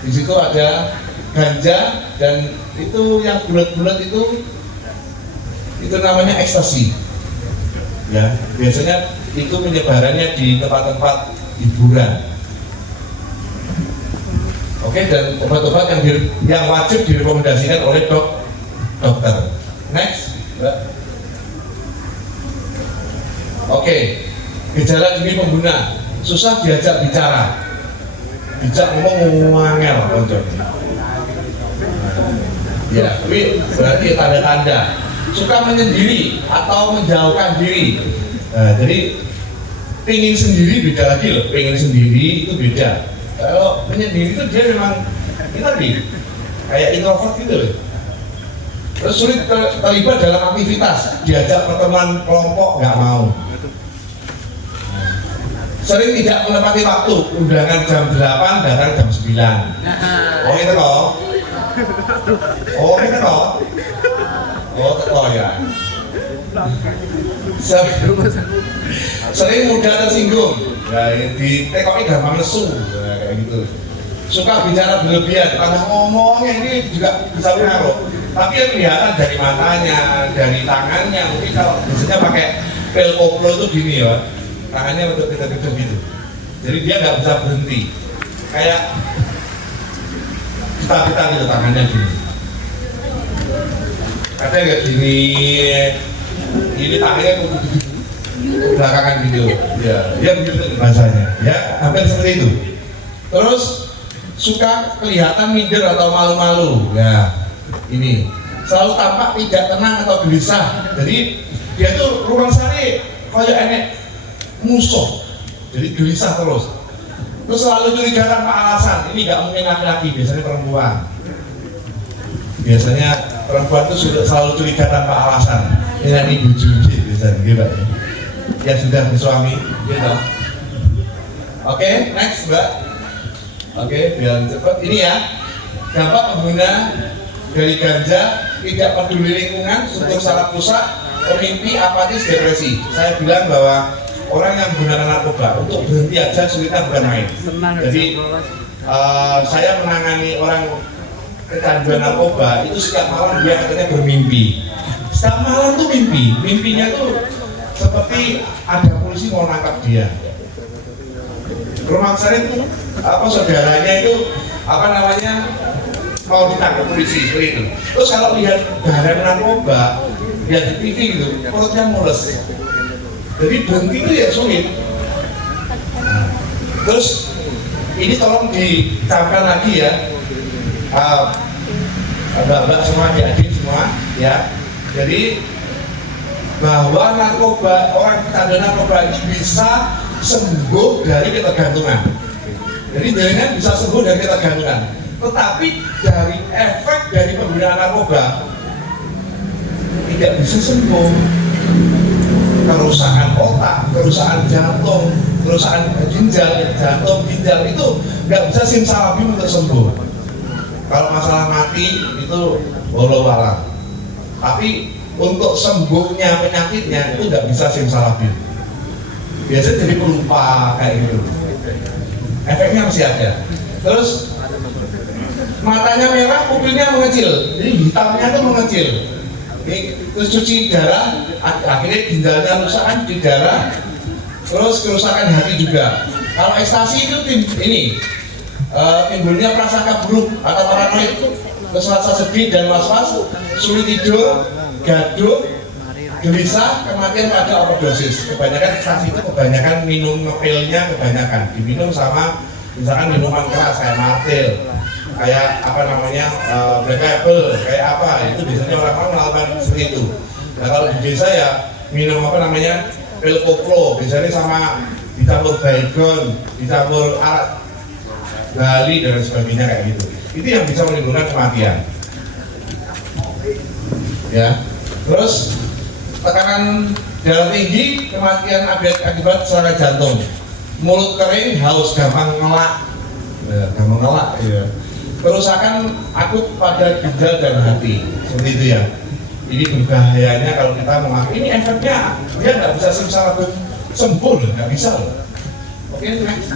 Di situ ada ganja dan itu yang bulat-bulat itu namanya ekstasi. Ya, biasanya itu penyebarannya di tempat-tempat hiburan. Oke, dan obat-obat yang wajib direkomendasikan oleh dokter. Next, Mbak. Oke, gejala dini pengguna, susah diajak bicara, bijak ngomong ngangel, konco. Ya, ini berarti tanda-tanda suka menyendiri atau menjauhkan diri. Nah, jadi pingin sendiri beda lagi loh, pingin sendiri itu beda. Kalau menyendiri itu dia memang ini tadi kayak introvert gitu loh. Terus sulit terlibat dalam aktivitas, diajak pertemuan kelompok nggak mau. Sering tidak menepati waktu, undangan jam 8 datang jam 9. Oh itu kok. Oh itu kok. Oh teko ya. Sering mudah tersinggung. Ya di TKI gampang lesu. Gitu. Suka bicara berlebihan, karena ngomongnya ini juga bisa pengaruh. Tapi yang kelihatan dari matanya, dari tangannya, mungkin kalau biasanya pakai pil koplo itu gini ya, tangannya untuk kita gitu. Jadi dia nggak bisa berhenti, kayak kita gitu tangannya gini. Ada nggak gini, ini tangannya belakangan gitu, ya, dia begitu bahasanya, ya, hampir seperti itu. Terus suka kelihatan minder atau malu-malu, ya ini selalu tampak tidak tenang atau gelisah. Jadi dia tuh ruang sari kayak enek musuh, jadi gelisah terus. Terus selalu curiga tanpa alasan. Ini nggak mungkin laki-laki, biasanya perempuan. Biasanya perempuan itu sudah selalu curiga tanpa alasan. Ini ibu judi biasanya, gitu ya. Yang sudah bersuami, gitu. Oke, next Mbak. Oke, biar cepat. Ini ya, dampak pengguna dari ganja, tidak peduli lingkungan, struktur saraf pusat, pemimpi, apatis, depresi. Saya bilang bahwa orang yang menggunakan narkoba untuk berhenti aja sulitnya bukan main. Jadi saya menangani orang kecanduan narkoba itu setiap malam dia katanya bermimpi. Setiap malam tuh mimpinya tuh seperti ada polisi mau nangkap dia. Rumah saya itu saudaranya itu mau ditangkap polisi seperti itu. Terus kalau lihat barang narkoba, lihat di TV gitu, perutnya mules. Jadi berhenti itu ya sulit. Terus ini tolong dicamkan lagi ya, mbak-mbak semua, adik-adik semua, ya. Jadi bahwa narkoba, orang kecanduan narkoba ini bisa sembuh dari ketergantungan. Jadi jangan bisa sembuh dari ketergantungan, tetapi dari efek dari penggunaan narkoba tidak bisa sembuh. Kerusakan otak, kerusakan jantung, kerusakan ginjal, jantung, ginjal itu nggak bisa simsalabim untuk sembuh. Kalau masalah mati itu walau alam. Tapi untuk sembuhnya penyakitnya itu nggak bisa simsalabim. Biasanya jadi pelupa kayak gitu. Efeknya masih ada. Terus matanya merah, pupilnya mengecil, jadi hitamnya tuh mengecil. Terus cuci darah, akhirnya ginjalnya rusak kan di darah. Terus kerusakan hati juga. Kalau ekstasi itu ini timbulnya prasangka buruk atau paranoid, terus rasa sedih dan was-was, sulit tidur, gaduh, gelisah, kematian pada overdosis. Kebanyakan ekstasi itu kebanyakan minum pilnya, kebanyakan diminum sama misalkan minuman keras kayak martil, kayak apa namanya black apple, kayak apa, itu biasanya orang-orang melakukan seperti itu. Nah kalau di desa ya minum apa namanya pil koplo, biasanya sama dicampur baygon, dicampur arak Bali dan sebagainya kayak gitu. Itu yang bisa menimbulkan kematian. Ya, terus tekanan darah tinggi, kematian akibat serangan jantung. Mulut kering, haus, gampang ngelak, ya. Kerusakan akut pada ginjal dan hati, seperti itu ya. Ini berbahayanya kalau kita mengaku ini efeknya dia nggak bisa secara sembuh, nggak bisa loh. Oke, next.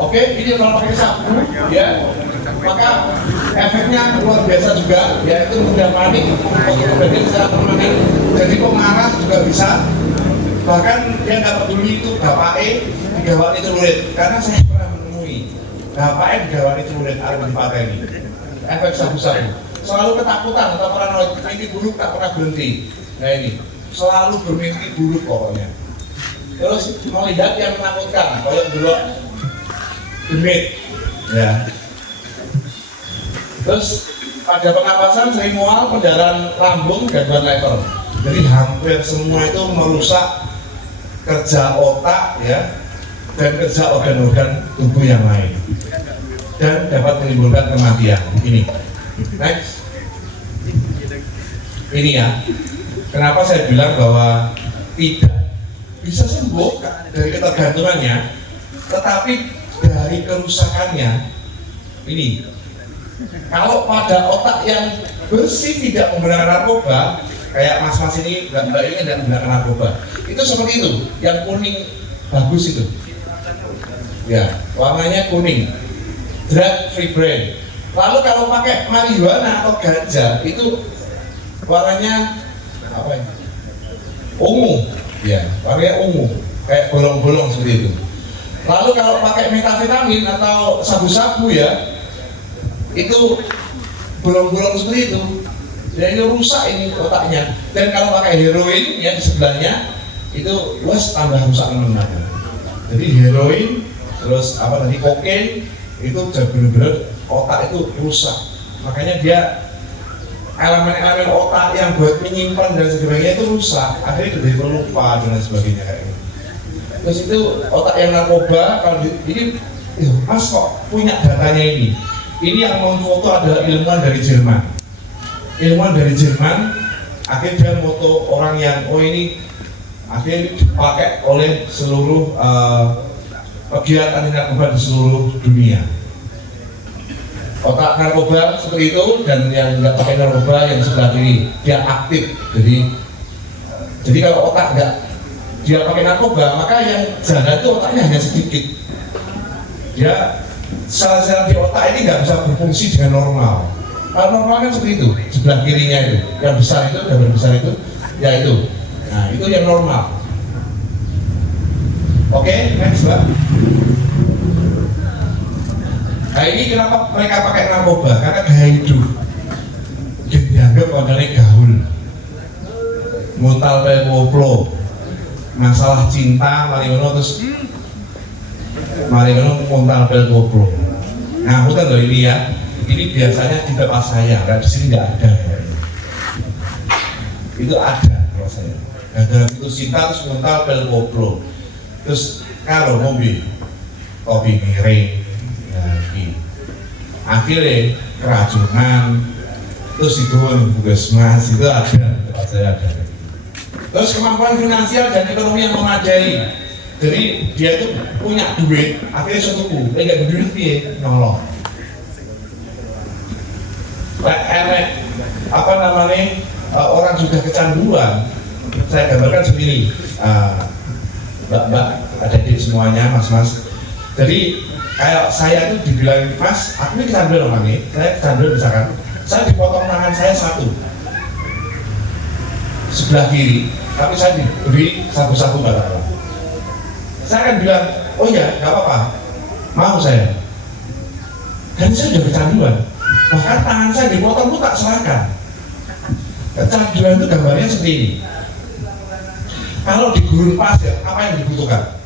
Oke, ini kalau pakai sapu, ya, maka efeknya luar biasa juga, yaitu mudah panik, kemudian secara permanen, jadi pengarah juga bisa. Bahkan dia nggak peduli itu bapaknya digawani celurit, karena saya pernah menemui bapaknya digawani celurit ada di pateni. Efek sabu-sabu, selalu ketakutan atau paranoid, mimpi buruk tak pernah berhenti. Nah ini, selalu bermimpi buruk pokoknya. Terus melihat yang menakutkan, kayak dulu demit, ya. Terus pada pernapasan sering mual, pendarahan lambung, gangguan lever. Jadi hampir semua itu merusak kerja otak ya dan kerja organ-organ tubuh yang lain dan dapat menimbulkan kematian. Ini next, ini ya kenapa saya bilang bahwa tidak bisa sembuh dari ketergantungannya, tetapi dari kerusakannya. Ini kalau pada otak yang bersih tidak menggunakan narkoba, kayak mas-mas ini, mbak ini tidak menggunakan narkoba, itu seperti itu, yang kuning bagus itu, ya warnanya kuning, drug free brain. Lalu kalau pakai marijuana atau ganja itu warnanya apa ini? Ungu, ya warnanya ungu, kayak bolong-bolong seperti itu. Lalu kalau pakai metafetamin atau sabu-sabu ya, itu bolong-bolong seperti itu. Dan ini rusak ini otaknya. Dan kalau pakai heroin ya di sebelahnya itu wes tambah rusak teman-teman. Jadi heroin terus apa tadi kokain itu benar-benar otak itu rusak. Makanya dia elemen-elemen otak yang buat menyimpan dan sebagainya itu rusak. Akhirnya jadi terlupa dan sebagainya kayak gitu. Terus itu otak yang narkoba kalau ini mas kok punya datanya ini. Ini yang memfoto adalah ilmuwan dari Jerman. Ilmuwan dari Jerman, akhirnya dia foto orang yang ini akhirnya dipakai oleh seluruh pegiat anti narkoba di seluruh dunia. Otak narkoba seperti itu dan yang nggak pakai narkoba yang sebelah kiri dia aktif. Jadi kalau otak nggak dia pakai narkoba, maka yang jalan itu otaknya hanya sedikit. Dia sel-sel di otak ini nggak bisa berfungsi dengan normal. Kalau normal kan seperti itu, sebelah kirinya itu, yang besar itu, gambar besar itu, ya itu. Nah itu yang normal. Oke, next mbak. Nah ini kenapa mereka pakai narkoba? Karena gaya hidup. Jadi dianggap orangnya gaul. Mutal koplo, masalah cinta, marimono terus marimono mutal koplo. Nah, aku kan loh ini ya. Ini biasanya di tempat saya, di sini nggak ada. Itu ada kalau saya. Ada itu cinta terus mental pel koplo. Terus kalau mobil kopi miring, lagi. Akhirnya keracunan. Terus itu puskesmas itu ada di tempat saya ada. Terus kemampuan finansial dan ekonomi yang memadai. Jadi dia itu punya duit, akhirnya suatu nggak duit dia nolong. Apa namanya orang sudah kecanduan, saya gambarkan begini, mbak-mbak, adik-adik semuanya, mas-mas. Jadi Kayak saya tuh dibilang, Mas, aku ini kecanduan orang ini, saya kecanduan misalkan, saya dipotong tangan saya satu, sebelah kiri, tapi saya diberi sabu-sabu katakanlah. Saya akan bilang, oh iya, nggak apa-apa, mau saya. Dan saya sudah kecanduan, bahkan tangan saya dipotong tuh tak serahkan. Kecanduan itu gambarnya seperti ini. Kalau di gurun pasir, apa yang dibutuhkan?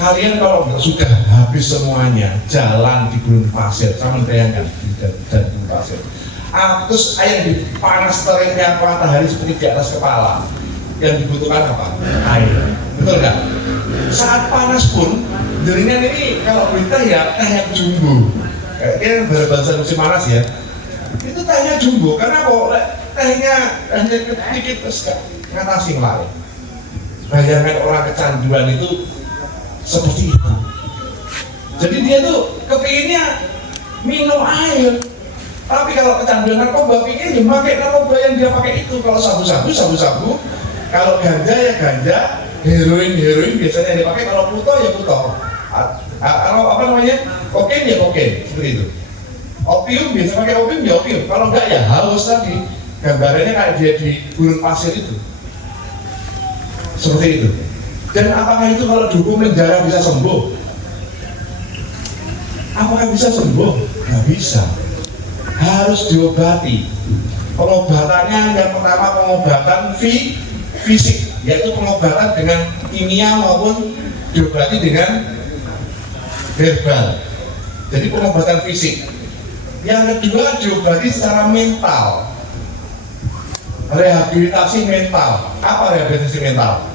Kalian kalau sudah habis semuanya jalan di gurun pasir, sama bayangkan di gurun pasir. Terus yang dipanas teringnya matahari seperti di atas kepala, yang dibutuhkan apa? Air. Betul nggak? Saat panas pun, jaringan ini kalau berita ya teh yang jumbo. Kayaknya bahasa musim panas ya. Itu tehnya jumbo, karena kok tehnya hanya sedikit terus ngatasi lain. Bayangkan orang kecanduan itu seperti itu. Jadi dia tuh kepinginnya minum air. Tapi kalau kecanduan narkoba, pikir ya pakai narkoba yang dia pakai itu. Kalau sabu-sabu. Kalau ganja ya ganja, heroin biasanya yang dipakai. Kalau puto ya puto. Kalau apa namanya, kokain ya kokain, seperti itu. Opium biasa pakai opium ya opium. Kalau enggak ya haus tadi. Gambarannya kayak dia di gurun pasir itu. Seperti itu. Dan apakah itu kalau dihukum penjara bisa sembuh? Apakah bisa sembuh? Nggak bisa. Harus diobati. Pengobatannya yang pertama pengobatan fisik, yaitu pengobatan dengan kimia maupun diobati dengan herbal. Jadi pengobatan fisik. Yang kedua diobati secara mental. Rehabilitasi mental. Apa rehabilitasi mental?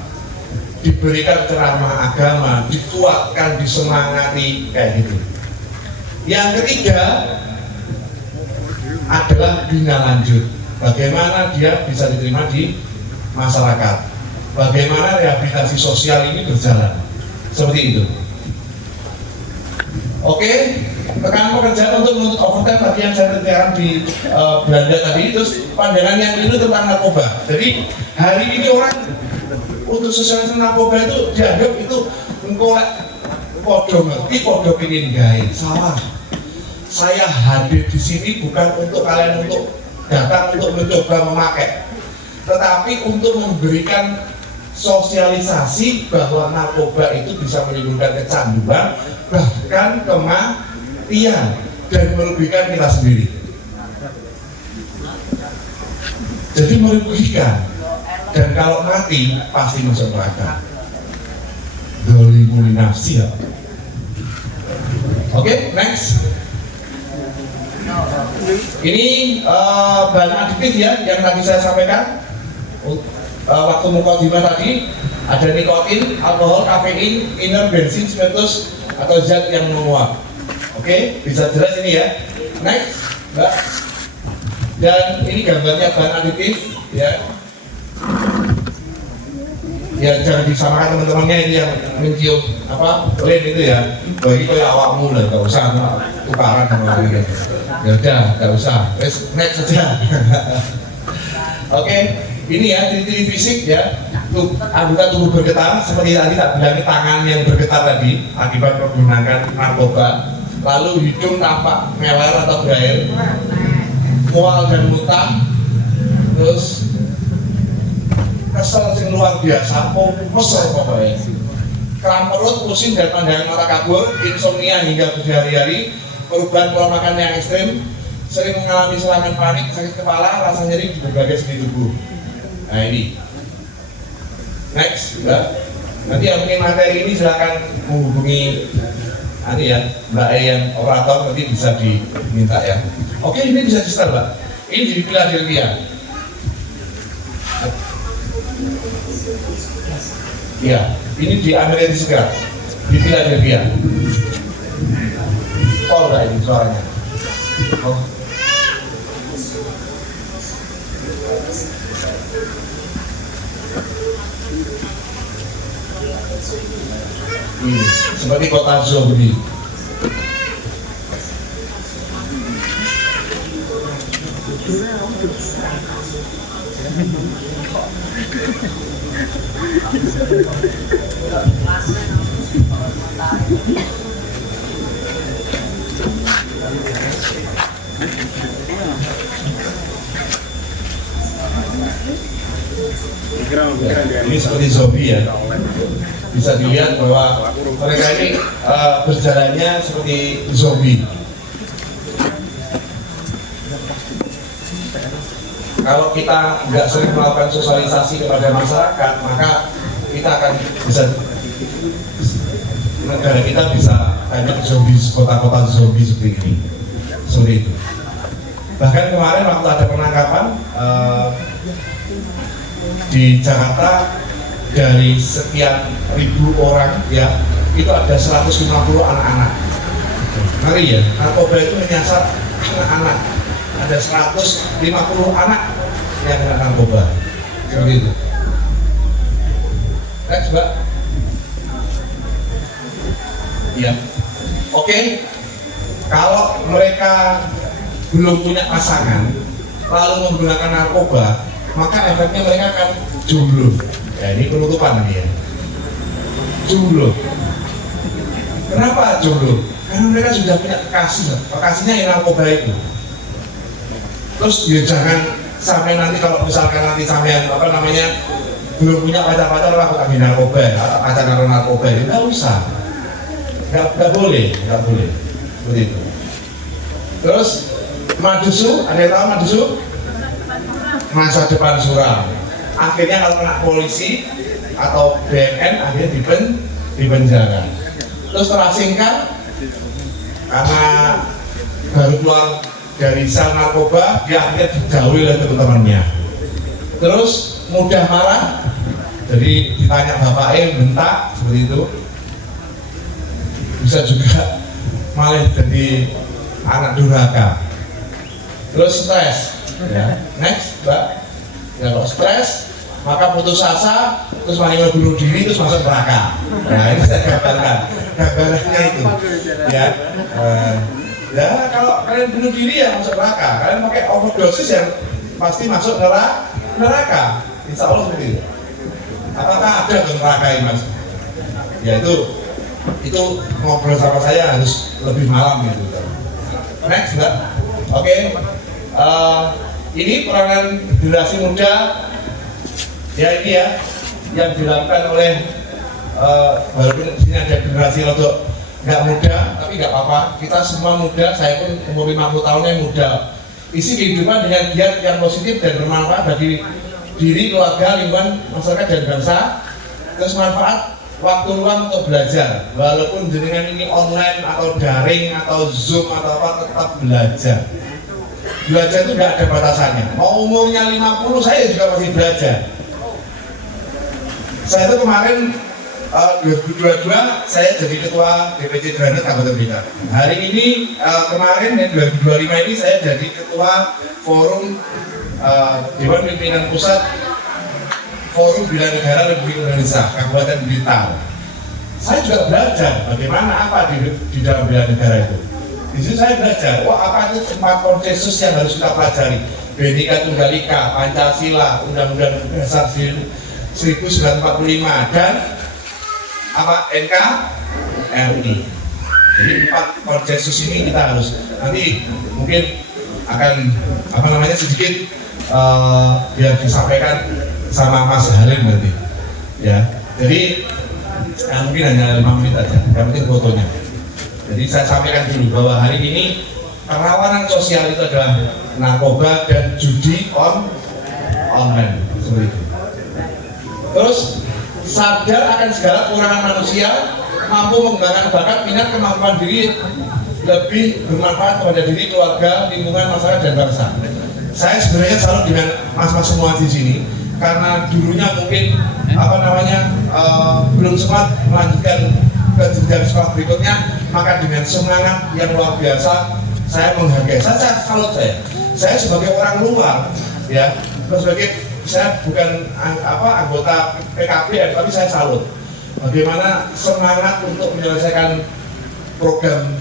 Diberikan ceramah agama, dikuatkan, disemangati, kayak gitu. Yang ketiga adalah bina lanjut. Bagaimana dia bisa diterima di masyarakat? Bagaimana rehabilitasi sosial ini berjalan? Seperti itu. Oke, rekan pekerjaan untuk menuntut overtime tadi yang saya ceritakan di Belanda tadi, terus pandangan yang itu tentang narkoba. Jadi hari ini orang untuk sosialisasi narkoba itu dianggap itu engkolek podo ngerti, podo pingin gawe. Salah. Saya hadir di sini bukan untuk kalian untuk datang untuk mencoba memakai, tetapi untuk memberikan sosialisasi bahwa narkoba itu bisa menimbulkan kecanduan, bahkan kematian, dan merugikan kita sendiri. Jadi merugikan. Dan kalau mati pasti masuk neraka. Dolimul nafsi ya. Oke, next. Ini bahan adiktif ya yang tadi saya sampaikan. Waktu mukadimah tadi ada nikotin, alkohol, kafein, iner, bensin, spiritus atau zat yang menguap. Oke, bisa jelas ini ya. Next, Mbak. Dan ini gambarnya bahan adiktif ya. Ya jangan disamakan teman-temannya ini yang mencium apa lem itu ya. Bagi kayak awakmu lah, nggak usah tukaran sama gitu. Ya udah, nggak usah. Next saja. Oke, ini ya ciri-ciri fisik ya. Anggota tubuh bergetar seperti tadi tak bilang, tangan yang bergetar tadi akibat menggunakan narkoba. Lalu hidung tampak meler atau berair, mual dan muntah, terus kesel yang luar biasa, mesel pokoknya. Kram perut, pusing dan pandangan mata kabur, insomnia hingga berhari-hari, perubahan pola makan yang ekstrim, sering mengalami serangan panik, sakit kepala, rasa nyeri di berbagai sendi tubuh. Nah ini. Next, Mbak. Nanti yang mungkin materi ini silakan menghubungi ya, Mbak E yang operator, nanti bisa diminta ya. Oke, ini bisa di-start, Mbak. Ini di Philadelphia. Ya, ini di Amerika Serikat, di Philadelphia. Pol nggak ini suaranya? Oh. Ini seperti kota zombie. Ini seperti zombie ya. Bisa dilihat bahwa mereka ini berjalannya seperti zombie. Kalau kita nggak sering melakukan sosialisasi kepada masyarakat, maka kita akan bisa, negara kita bisa banyak zombie, kota-kota zombie seperti ini, seperti itu. Bahkan kemarin waktu ada penangkapan di Jakarta, dari sekian ribu orang ya, itu ada 150 anak-anak. Ngeri ya, narkoba itu menyasar anak-anak. Ada 150 anak yang kena narkoba, seperti itu. Next, Mbak. Ya, oke. Kalau mereka belum punya pasangan, lalu menggunakan narkoba, maka efeknya mereka akan jomblo. Ya, ini penutupan ini ya. Jomblo. Kenapa jomblo? Karena mereka sudah punya kekasih, kekasihnya yang narkoba itu. Terus ya jangan sampai nanti kalau misalkan nanti sampai apa namanya belum punya pacar-pacar lah aku ambil narkoba atau pacar narkoba itu nggak usah, nggak boleh seperti itu. Terus madusu, ada yang tahu madusu? Masa depan suram. Akhirnya kalau kena polisi atau BNN akhirnya dipenjara. Terus terasingkan karena baru keluar dari sel narkoba, dia akhirnya dijauhi oleh teman-temannya. Terus mudah marah, jadi ditanya bapaknya bentak seperti itu. Bisa juga malah jadi anak durhaka. Terus stres, ya. Next, Mbak. Ya, kalau stres, maka putus asa, terus malah bunuh diri, terus masuk neraka. Nah, ini saya gambarkan, gambarannya itu. Ya. Ya, kalau kalian bunuh diri ya masuk neraka. Kalian pakai overdosis yang pasti masuk neraka. Insya Allah seperti itu. Apakah ada ke neraka ini, Mas? Ya itu ngobrol sama saya harus lebih malam gitu. Next, Mbak. Oke. Ini peranan generasi muda. Ya ini ya yang dilakukan oleh walaupun di sini ada generasi untuk nggak muda, tapi nggak apa-apa. Kita semua muda, saya pun umur 50 tahunnya muda. Isi kehidupan dengan giat yang positif dan bermanfaat bagi diri, keluarga, lingkungan, masyarakat dan bangsa. Terus manfaat waktu luang untuk belajar. Walaupun dengan ini online atau daring atau zoom atau apa, tetap belajar. Belajar itu nggak ada batasannya. Mau umurnya 50, saya juga masih belajar. Saya itu kemarin 2022 saya jadi ketua DPC Granat Kabupaten Blitar. Hari ini kemarin 2025 ini saya jadi ketua forum Dewan Pimpinan Pusat Forum Bela Negara Republik Indonesia Kabupaten Blitar. Saya juga belajar bagaimana apa di dalam bela negara itu. Di situ saya belajar, apa itu 4 konsensus yang harus kita pelajari. Bhinneka Tunggal Ika, Pancasila, Undang-Undang Dasar 1945 dan apa NKRI. Jadi 4 konsensus ini kita harus nanti mungkin akan sedikit biar disampaikan sama Mas Halim nanti ya. Jadi mungkin hanya 5 menit aja, yang penting fotonya. Jadi saya sampaikan dulu bahwa hari ini kerawanan sosial itu adalah narkoba dan judi online seperti itu. Terus sadar akan segala kekurangan manusia, mampu mengembangkan bakat, minat, kemampuan diri lebih bermanfaat kepada diri, keluarga, lingkungan, masyarakat dan bangsa. Saya sebenarnya salut dengan mas-mas semua di sini karena dulunya mungkin belum sempat melanjutkan ke jenjang sekolah berikutnya, maka dengan semangat yang luar biasa saya menghargai. Saya salut saya sebagai orang luar ya, saya bukan anggota PKB, tapi saya salut bagaimana semangat untuk menyelesaikan program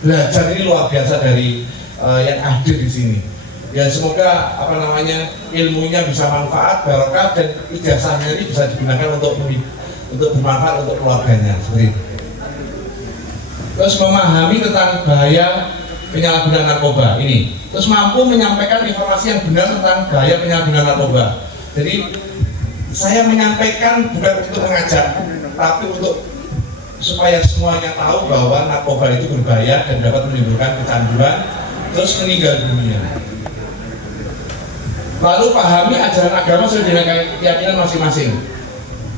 belajar ini luar biasa dari yang hadir di sini. Ya semoga ilmunya bisa manfaat, barokah dan ijazahnya ini bisa digunakan untuk bermanfaat untuk keluarganya seperti itu. Terus memahami tentang bahaya penyalahgunaan narkoba ini, terus mampu menyampaikan informasi yang benar tentang bahaya penyalahgunaan narkoba. Jadi saya menyampaikan bukan untuk mengajak, tapi untuk supaya semuanya tahu bahwa narkoba itu berbahaya dan dapat menimbulkan kecanduan, terus meninggal dunia. Lalu pahami ajaran agama sesuai dengan keyakinan masing-masing.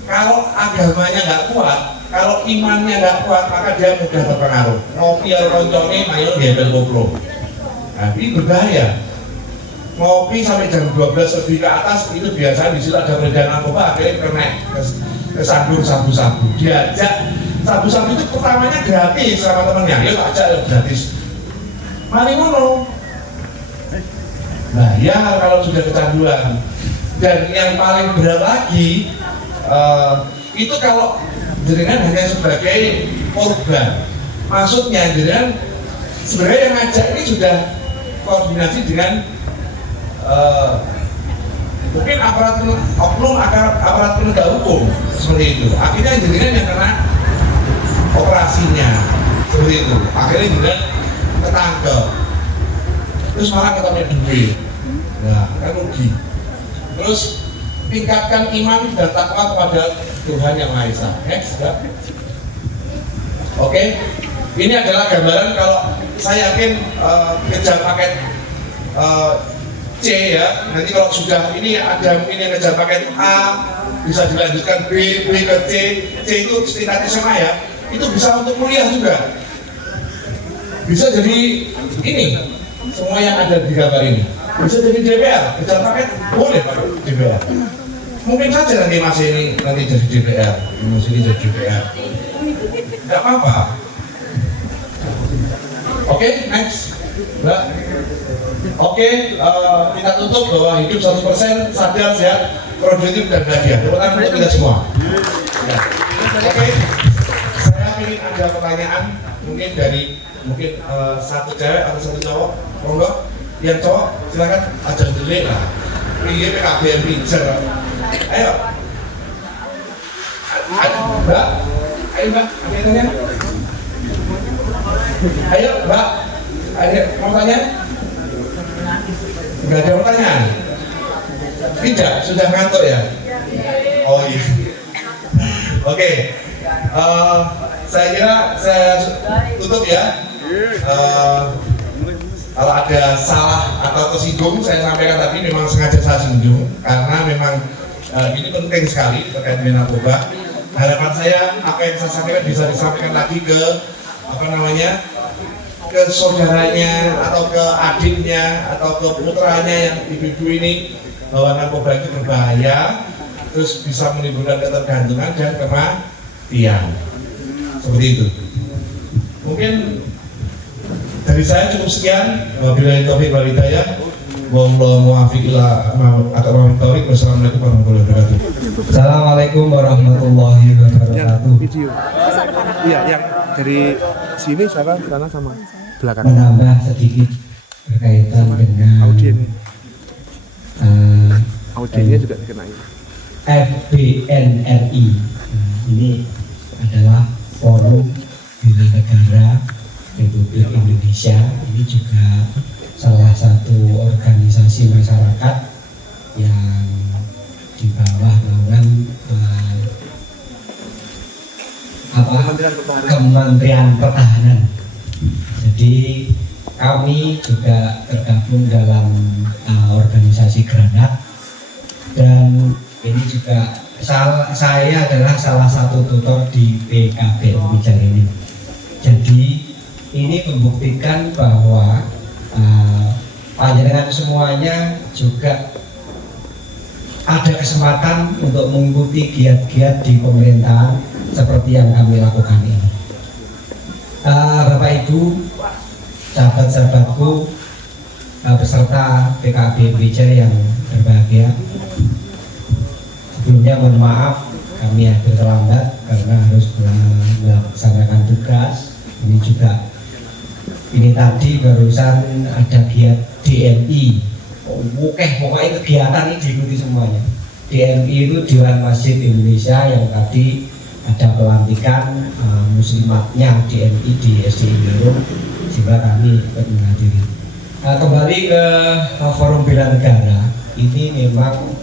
Kalau agamanya nggak kuat, kalau imannya nggak kuat, maka dia mudah terpengaruh. Ngopi atau koncone, mayo diambil koplo. Nah, ini berbahaya. Ngopi sampai jam 12 lebih ke atas, itu biasanya di situ ada peredaran narkoba, akhirnya kena kesandung sabu-sabu. Diajak sabu-sabu itu pertamanya gratis sama temennya, yuk ajak ya gratis. Mari ngono. Nah ya kalau sudah kecanduan. Dan yang paling berat lagi itu kalau jenengan hanya sebagai korban. Maksudnya jenengan sebenarnya yang ngajak ini sudah koordinasi dengan mungkin aparat penegak hukum seperti itu. Akhirnya jenengan yang kena operasinya seperti itu. Akhirnya jenengan ketangkep. Terus malah ketemu duit. Nah, kan rugi. Terus tingkatkan iman dan takwa kepada Tuhan Yang Maha Esa. Next, ya. Oke, ini adalah gambaran kalau saya yakin kejar paket C ya. Nanti kalau sudah ini ada mungkin yang kejar paket A bisa dilanjutkan B ke C. C itu tingkat SMA ya. Itu bisa untuk kuliah juga. Bisa jadi ini semua yang ada di gambar ini. Bisa jadi DPR, kejar paket boleh Pak DPR. Mungkin saja nanti Mas ini nanti jadi DPR, Mas ini jadi DPR. Tidak apa-apa. Oke, next. Mbak. Oke, kita tutup bahwa hidup 100% sadar, sehat, produktif dan bahagia. Tepuk tangan untuk kita semua. Ya. Oke, saya ingin ada pertanyaan mungkin dari satu cewek atau satu cowok, monggo. Yang cowok silakan aja dulu lah. Ini PKB yang pincer. Ayo, Mbak. Ayo Mbak, ada yang tanya? Ayo Mbak, ada mau tanya? Enggak ada pertanyaan? Tidak, sudah ngantuk ya? Oh iya. Oke, saya kira saya tutup ya. Kalau ada salah atau tersinggung, saya sampaikan tadi memang sengaja saya singgung karena memang ini penting sekali terkait dengan narkoba. Harapan saya apa yang saya sampaikan bisa disampaikan lagi ke ke saudaranya atau ke adiknya atau ke putranya yang ibu-ibu ini bahwa narkoba itu berbahaya, terus bisa menimbulkan ketergantungan dan kematian. Seperti itu. Mungkin dari saya cukup sekian. Wabillahi taufiq wal hidayah. Wallahu muwaffiq ila aqwamit thoriq. Wassalamualaikum warahmatullahi wabarakatuh. Assalamualaikum warahmatullahi wabarakatuh. Video. Iya, yang dari sini sana sama belakang. Menambah sedikit berkaitan dengan Audien. Audiennya juga dikenai. FBNRI. Ini adalah forum bela negara Republik Indonesia. Ini juga salah satu organisasi masyarakat yang di bawah naungan Kementerian Pertahanan. Jadi kami juga tergabung dalam organisasi Granat, dan ini juga saya adalah salah satu tutor di PKB Mijar ini. Jadi ini membuktikan bahwa panjenengan semuanya juga ada kesempatan untuk mengikuti giat-giat di pemerintahan seperti yang kami lakukan ini. Bapak Ibu, sahabat-sahabatku, beserta PKB Mijar yang berbahagia, sebelumnya mohon maaf kami hadir terlambat karena harus melaksanakan tugas. Ini juga tadi barusan ada giat DMI. Pokoknya kegiatan ini diikuti semuanya. DMI itu Dewan Masjid Indonesia, yang tadi ada pelantikan muslimatnya DMI di SD Indonesia. sehingga kami ikut menghadiri. Kembali ke forum bela negara, ini memang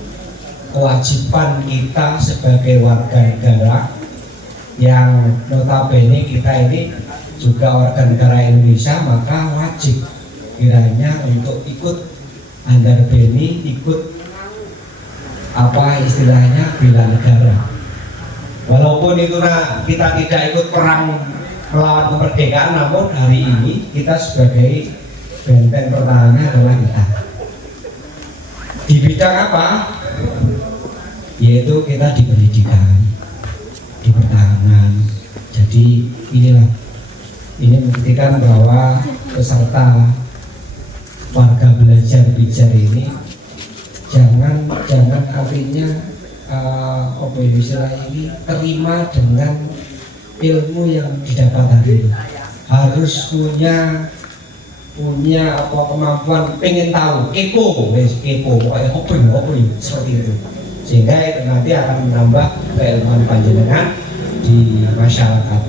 kewajiban kita sebagai warga negara yang notabene kita ini juga warga negara Indonesia, maka wajib kiranya untuk ikut andarbeni, ikut apa istilahnya bela negara. Walaupun itu kita tidak ikut perang melawan kemerdekaan, namun hari ini kita sebagai benteng pertahanannya adalah kita. Di bidang apa? Yaitu kita di pendidikan, di pertahanan. Jadi inilah, ini membuktikan bahwa peserta warga belajar bijar ini jangan artinya apa istilah ini, terima dengan ilmu yang didapat hari ini. Harus punya apa kemampuan pengen tahu, kepo kayak hobi seperti itu, sehingga itu nanti akan menambah keilmuan panjenengan di masyarakat.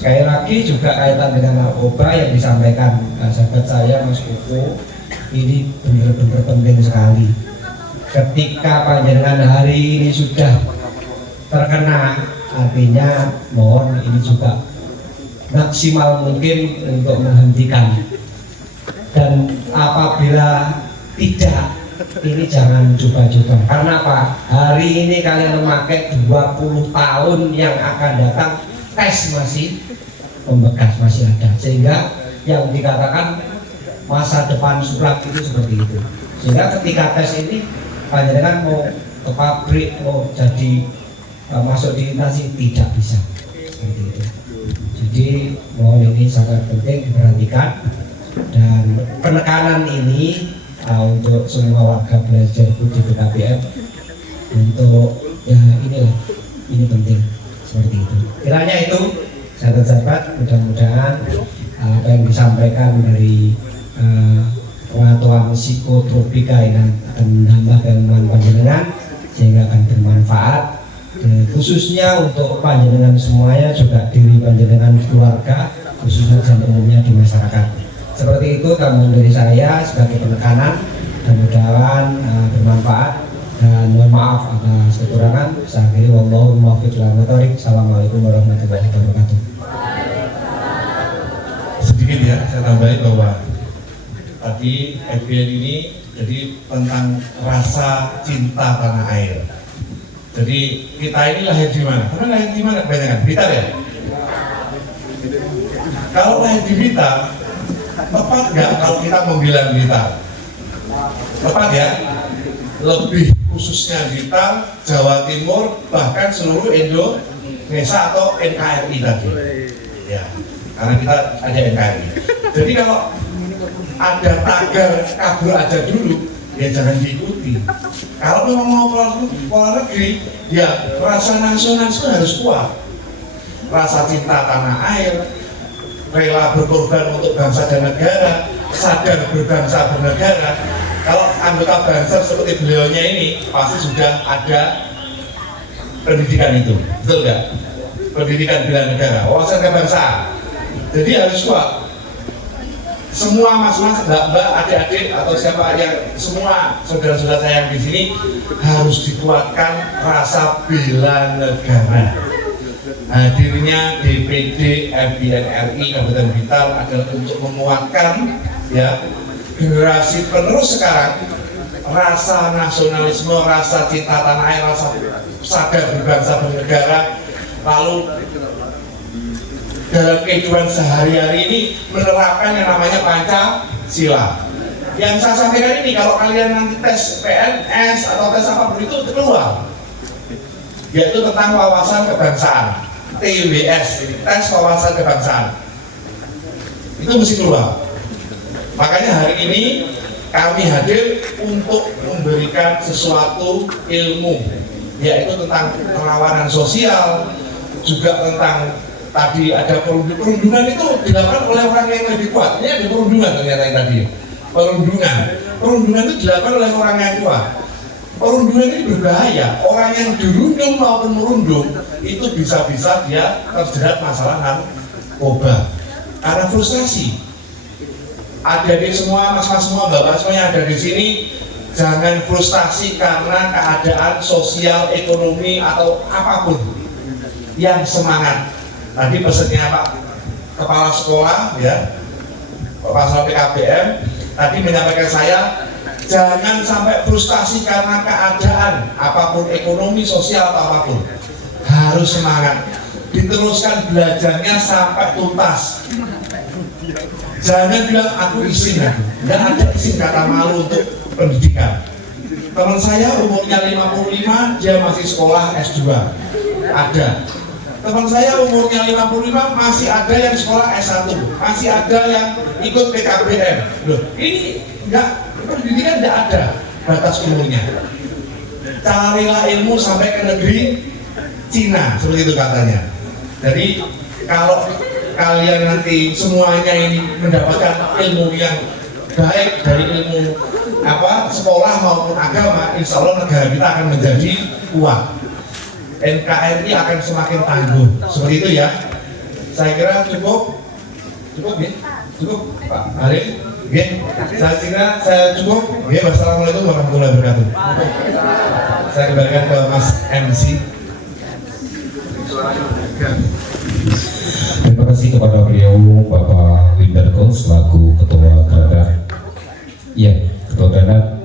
Sekali lagi juga kaitan dengan narkoba yang disampaikan sahabat saya Mas Kuku, ini benar-benar penting sekali. Ketika panjenengan hari ini sudah terkena, artinya mohon ini juga maksimal mungkin untuk menghentikan. Dan apabila tidak, ini jangan coba-coba. Karena apa? Hari ini kalian memakai 20 tahun yang akan datang, tes masih membekas, masih ada. Sehingga yang dikatakan masa depan surat itu seperti itu. Sehingga ketika tes ini, panjenengan mau ke pabrik, mau jadi masuk di instansi, tidak bisa. Seperti itu. Jadi mohon ini sangat penting diperhatikan. Dan penekanan ini untuk semua warga belajar di BKPM untuk ya inilah, ini penting seperti itu. Kiranya itu sahabat-sahabat, mudah-mudahan apa yang disampaikan dari pengetahuan psikotropika ini akan menambah keilmuan panjenengan sehingga akan bermanfaat, dan khususnya untuk panjenengan semuanya, juga diri panjenengan, keluarga, khususnya dan umumnya di masyarakat. Seperti itu tambahan dari saya sebagai penekanan, dan mudah-mudahan bermanfaat, dan mohon maaf atas kekurangan. Saya akhiri, wallahu muwaffiq ila aqwamit thoriq. Assalamualaikum warahmatullahi wabarakatuh. Sedikit ya, saya tambahin bahwa tadi FBN ini jadi tentang rasa cinta tanah air. Jadi kita ini lahir di mana? Karena lahir di mana kebanyakan? Blitar ya? Kalau lahir di Blitar, tepat nggak kalau kita membilang Blitar? Tepat ya? Lebih khususnya Blitar, Jawa Timur, bahkan seluruh Indonesia atau NKRI tadi. Ya, karena kita ada NKRI. Jadi kalau ada tagar kabur aja dulu, ya jangan diikuti. Kalau memang mau keluar negeri, ya rasa nasionalisme harus kuat. Rasa cinta tanah air, rela berkorban untuk bangsa dan negara, sadar berbangsa bernegara. Kalau anggota bangsa seperti beliaunya ini pasti sudah ada pendidikan itu, betul nggak? Pendidikan bela negara, wawasan kebangsaan. Jadi harus kuat. Semua mas-mas, mbak-mbak, adik-adik atau siapa yang semua saudara-saudara saya yang di sini harus dikuatkan rasa bela negara. Hadirnya DPD FBN RI Kabupaten Blitar adalah untuk menguatkan ya generasi penerus sekarang, rasa nasionalisme, rasa cinta tanah air, rasa sadar berbangsa bernegara, lalu dalam kehidupan sehari-hari ini menerapkan yang namanya Pancasila. Yang saya sampaikan ini, kalau kalian nanti tes PNS atau tes apapun itu keluar, yaitu tentang wawasan kebangsaan, TWS, tes wawasan kebangsaan, itu mesti keluar. Makanya hari ini kami hadir untuk memberikan sesuatu ilmu, yaitu tentang perlawanan sosial, juga tentang tadi ada perundungan itu dilakukan oleh orang yang lebih kuat. Ini ada perundungan ternyata yang tadi. Perundungan itu dilakukan oleh orang yang kuat. Perundungan ini berbahaya. Orang yang dirundung maupun merundung itu bisa-bisa dia terjerat masalah narkoba karena frustasi. adik-adik semua, mas-mas semua, bapak semua yang ada di sini, jangan frustasi karena keadaan sosial, ekonomi atau apapun. Yang semangat. Tadi pesannya Pak Kepala Sekolah, ya, Kepala Sekolah PKBM, tadi menyampaikan saya, jangan sampai frustasi karena keadaan apapun, ekonomi, sosial atau apapun. Harus semangat. Diteruskan belajarnya sampai tuntas. Jangan bilang aku izin, nggak ada izin kata malu untuk pendidikan. Teman saya umurnya 55, dia masih sekolah S2. Ada. Teman saya umurnya 55, masih ada yang sekolah S1, masih ada yang ikut PKBM. Loh, ini nggak, pendidikan nggak ada batas umurnya. Carilah ilmu sampai ke negeri Cina, seperti itu katanya. Jadi kalau kalian nanti semuanya ini mendapatkan ilmu yang baik dari ilmu sekolah maupun agama, insya Allah negara kita akan menjadi kuat. NKRI akan semakin tangguh. Seperti itu ya. Saya kira cukup ya? Cukup Pak Arif. Ya. Saya kira saya cukup. Ya, wassalamualaikum warahmatullahi wabarakatuh. Saya kembalikan ke Mas MC. Terima kasih kepada beliau Bapak Windarko selaku Ketua Granat. Ya, Ketua Granat